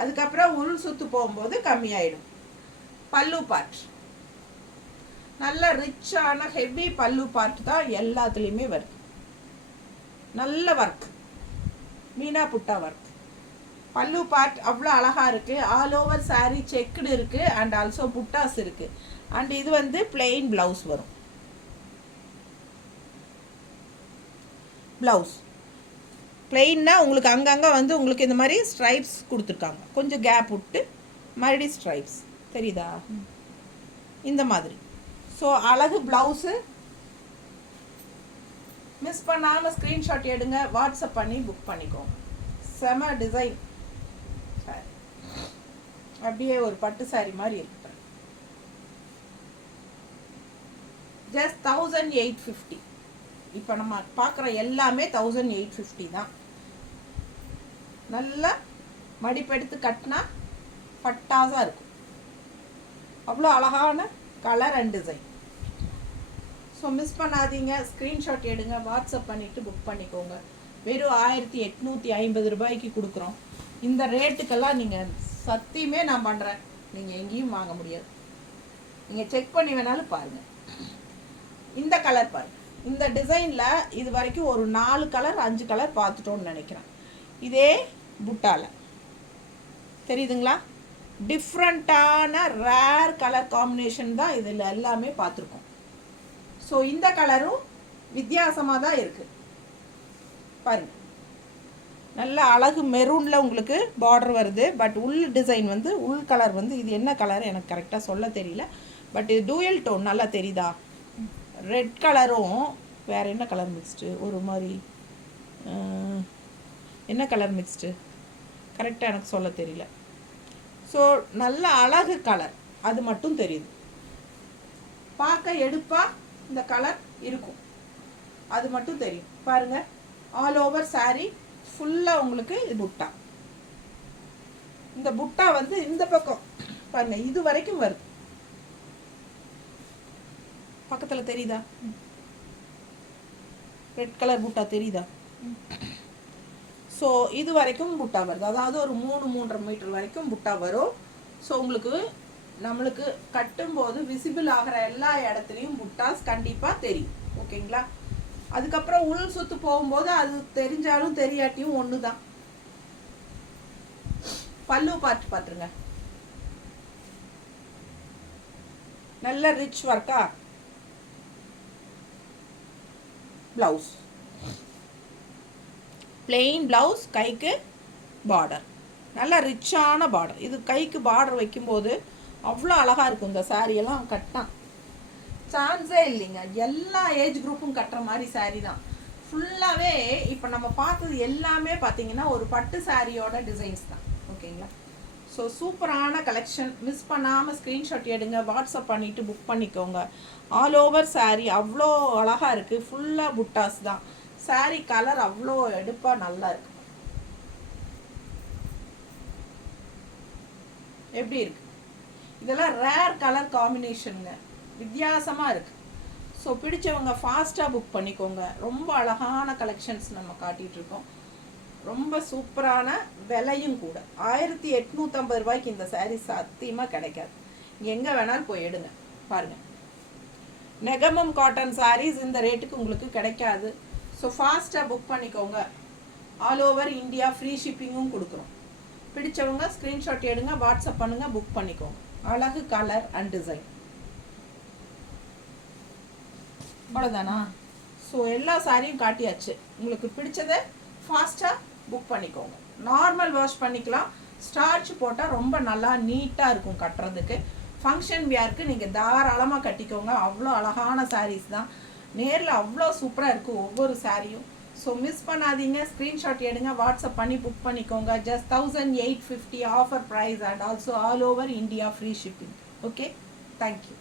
அதுக்கப்புறம் உள் சுற்று போகும்போது கம்மியாயிடும். பல்லு பார்ட் நல்ல ரிச்சான ஹெவி பல்லு பார்ட் தான் எல்லாத்துலேயுமே வருது. நல்ல ஒர்க், மீனா புட்டா ஒர்க், பல்லு பார்ட் அவ்வளோ அழகாக இருக்குது. ஆல் ஓவர் சாரீ செக்குடு இருக்குது அண்ட் ஆல்சோ புட்டாஸ் இருக்குது. அண்ட் இது வந்து பிளெயின் ப்ளவுஸ் வரும். ப்ளவுஸ் பிளெயின்னா உங்களுக்கு அங்கங்கே வந்து உங்களுக்கு இந்த மாதிரி ஸ்ட்ரைப்ஸ் கொடுத்துருக்காங்க. கொஞ்சம் கேப் விட்டு மறுபடியும் ஸ்ட்ரைப்ஸ் தெரியுதா இந்த மாதிரி. ஸோ அழகு ப்ளவுஸு. மிஸ் பண்ணாமல் ஸ்க்ரீன்ஷாட் எடுங்க, வாட்ஸ்அப் பண்ணி புக் பண்ணிக்கோங்க. செம டிசைன். அப்படியே ஒரு பட்டு சாரி மாதிரி இருக்கு. ஜஸ்ட் 1850. இப்போ நம்ம பார்க்குற எல்லாமே 1850 தான். நல்லா மடிப்பெடுத்து கட்டினா பட்டாசாக இருக்கும். அவ்வளோ அழகான colour and design. So miss பண்ணாதீங்க, ஸ்க்ரீன்ஷாட் எடுங்க, வாட்ஸ்அப் பண்ணிவிட்டு புக் பண்ணிக்கோங்க. வெறும் 1850 ரூபாய்க்கு கொடுக்குறோம். இந்த ரேட்டுக்கெல்லாம் நீங்கள் சத்தியமே நான் பண்ணுறேன், நீங்கள் எங்கேயும் வாங்க முடியாது. நீங்கள் செக் பண்ணி வேணாலும் பாருங்கள். இந்த கலர் பாருங்கள். இந்த டிசைனில் இது வரைக்கும் ஒரு 4 கலர் 5 கலர் பார்த்துட்டோன்னு நினைக்கிறேன். இதே புட்டாவில் தெரியுதுங்களா? டிஃப்ரெண்ட்டான ரேர் கலர் காம்பினேஷன் தான் இதில் எல்லாமே பார்த்துருக்கோம். ஸோ இந்த கலரும் வித்தியாசமாக தான் இருக்குது பாருங்கள். நல்ல அழகு மெரூனில் உங்களுக்கு பார்டர் வருது. பட் உள் டிசைன் வந்து உள் கலர் வந்து இது என்ன கலர் எனக்கு கரெக்டாக சொல்ல தெரியல. பட் இது டூயல் டோன் நல்லா தெரியுதா? ரெட் கலரும் வேறு என்ன கலர் மிக்ஸ்டு, ஒரு மாதிரி என்ன கலர் மிக்ஸ்டு கரெக்டாக எனக்கு சொல்ல தெரியல. ஸோ நல்ல அழகு கலர், அது மட்டும் தெரியுது. பார்க்க எடுப்பாக இந்த கலர் இருக்கும், அது மட்டும் தெரியும் பாருங்கள். ஆல் ஓவர் சாரீ ஃபுல்லாக உங்களுக்கு இது புட்டா. இந்த புட்டா வந்து இந்த பக்கம் பாருங்கள் இது வரைக்கும் வருது. பக்கத்தில் தெரியுதா? ரெட் கலர் புட்டா தெரியுதா? ஸோ இது வரைக்கும் புட்டா வருது. அதாவது ஒரு 3-3.5 மீட்டர் வரைக்கும் புட்டா வரும். ஸோ உங்களுக்கு நம்மளுக்கு கட்டும்போது விசிபிள் ஆகிற எல்லா இடத்துலையும் புட்டாஸ் கண்டிப்பாக தெரியும். ஓகேங்களா? அதுக்கப்புறம் உள் சுற்று போகும்போது அது தெரிஞ்சாலும் தெரியாட்டியும் ஒன்று தான். பல்லு பார்த்துருங்க, நல்ல ரிச் ஒர்க்கா. ப்ளவுஸ் பிளெயின் ப்ளவுஸ், கைக்கு பார்டர், நல்ல ரிச்சான பார்டர். இது கைக்கு பார்டர் வைக்கும்போது அவ்வளோ அழகாக இருக்கும். இந்த சாரியெல்லாம் கட்டினா சான்ஸே இல்லைங்க. எல்லா ஏஜ் குரூப்பும் கட்டுற மாதிரி சாரீ தான் ஃபுல்லாகவே. இப்போ நம்ம பார்த்தது எல்லாமே பார்த்தீங்கன்னா ஒரு பட்டு சாரியோட டிசைன்ஸ் தான். ஓகேங்களா? ஸோ சூப்பரான கலெக்ஷன். மிஸ் பண்ணாமல் ஸ்க்ரீன்ஷாட் எடுங்க, வாட்ஸ்அப் பண்ணிவிட்டு புக் பண்ணிக்கோங்க. ஆல் ஓவர் சாரீ அவ்வளோ அழகாக இருக்குது. ஃபுல்லாக புட்டாஸ் தான். சாரீ கலர் அவ்வளோ எடுப்பாக நல்லா இருக்கு. எப்படி இருக்கு? இதெல்லாம் ரேர் கலர் காம்பினேஷனுங்க, வித்தியாசமாக இருக்குது. ஸோ பிடிச்சவங்க ஃபாஸ்ட்டாக புக் பண்ணிக்கோங்க. ரொம்ப அழகான கலெக்ஷன்ஸ் நம்ம காட்டிகிட்ருக்கோம். ரொம்ப சூப்பரான விலையும் கூட. 1850 ரூபாய்க்கு இந்த சாரீ சத்தியமாக கிடைக்காது. எங்கே வேணாலும் போய் எடுங்க பாருங்கள். நெகமம் காட்டன் சாரீஸ் இந்த ரேட்டுக்கு உங்களுக்கு கிடைக்காது. ஸோ ஃபாஸ்ட்டாக புக் பண்ணிக்கோங்க. ஆல் ஓவர் இந்தியா ஃப்ரீ ஷிப்பிங்கும் கொடுக்குறோம். பிடிச்சவங்க ஸ்க்ரீன்ஷாட் எடுங்க, வாட்ஸ்அப் பண்ணுங்கள், புக் பண்ணிக்கோங்க. அழகு கலர் அண்ட் டிசைன். அவ்வளோதானா? ஸோ எல்லா சாரியும் காட்டியாச்சு. உங்களுக்கு பிடிச்சதை ஃபாஸ்ட்டாக புக் பண்ணிக்கோங்க. நார்மல் வாஷ் பண்ணிக்கலாம். ஸ்டார்ச் போட்டால் ரொம்ப நல்லா நீட்டாக இருக்கும் கட்டுறதுக்கு. ஃபங்க்ஷன் வியருக்கு நீங்கள் தாராளமாக கட்டிக்கோங்க. அவ்வளோ அழகான சாரீஸ் தான். நேரில் அவ்வளோ சூப்பராக இருக்குது ஒவ்வொரு சாரியும். ஸோ மிஸ் பண்ணாதீங்க, ஸ்க்ரீன்ஷாட் எடுங்க, வாட்ஸ்அப் பண்ணி புக் பண்ணிக்கோங்க. Just 1850 offer price and also all over India free shipping. Okay, thank you.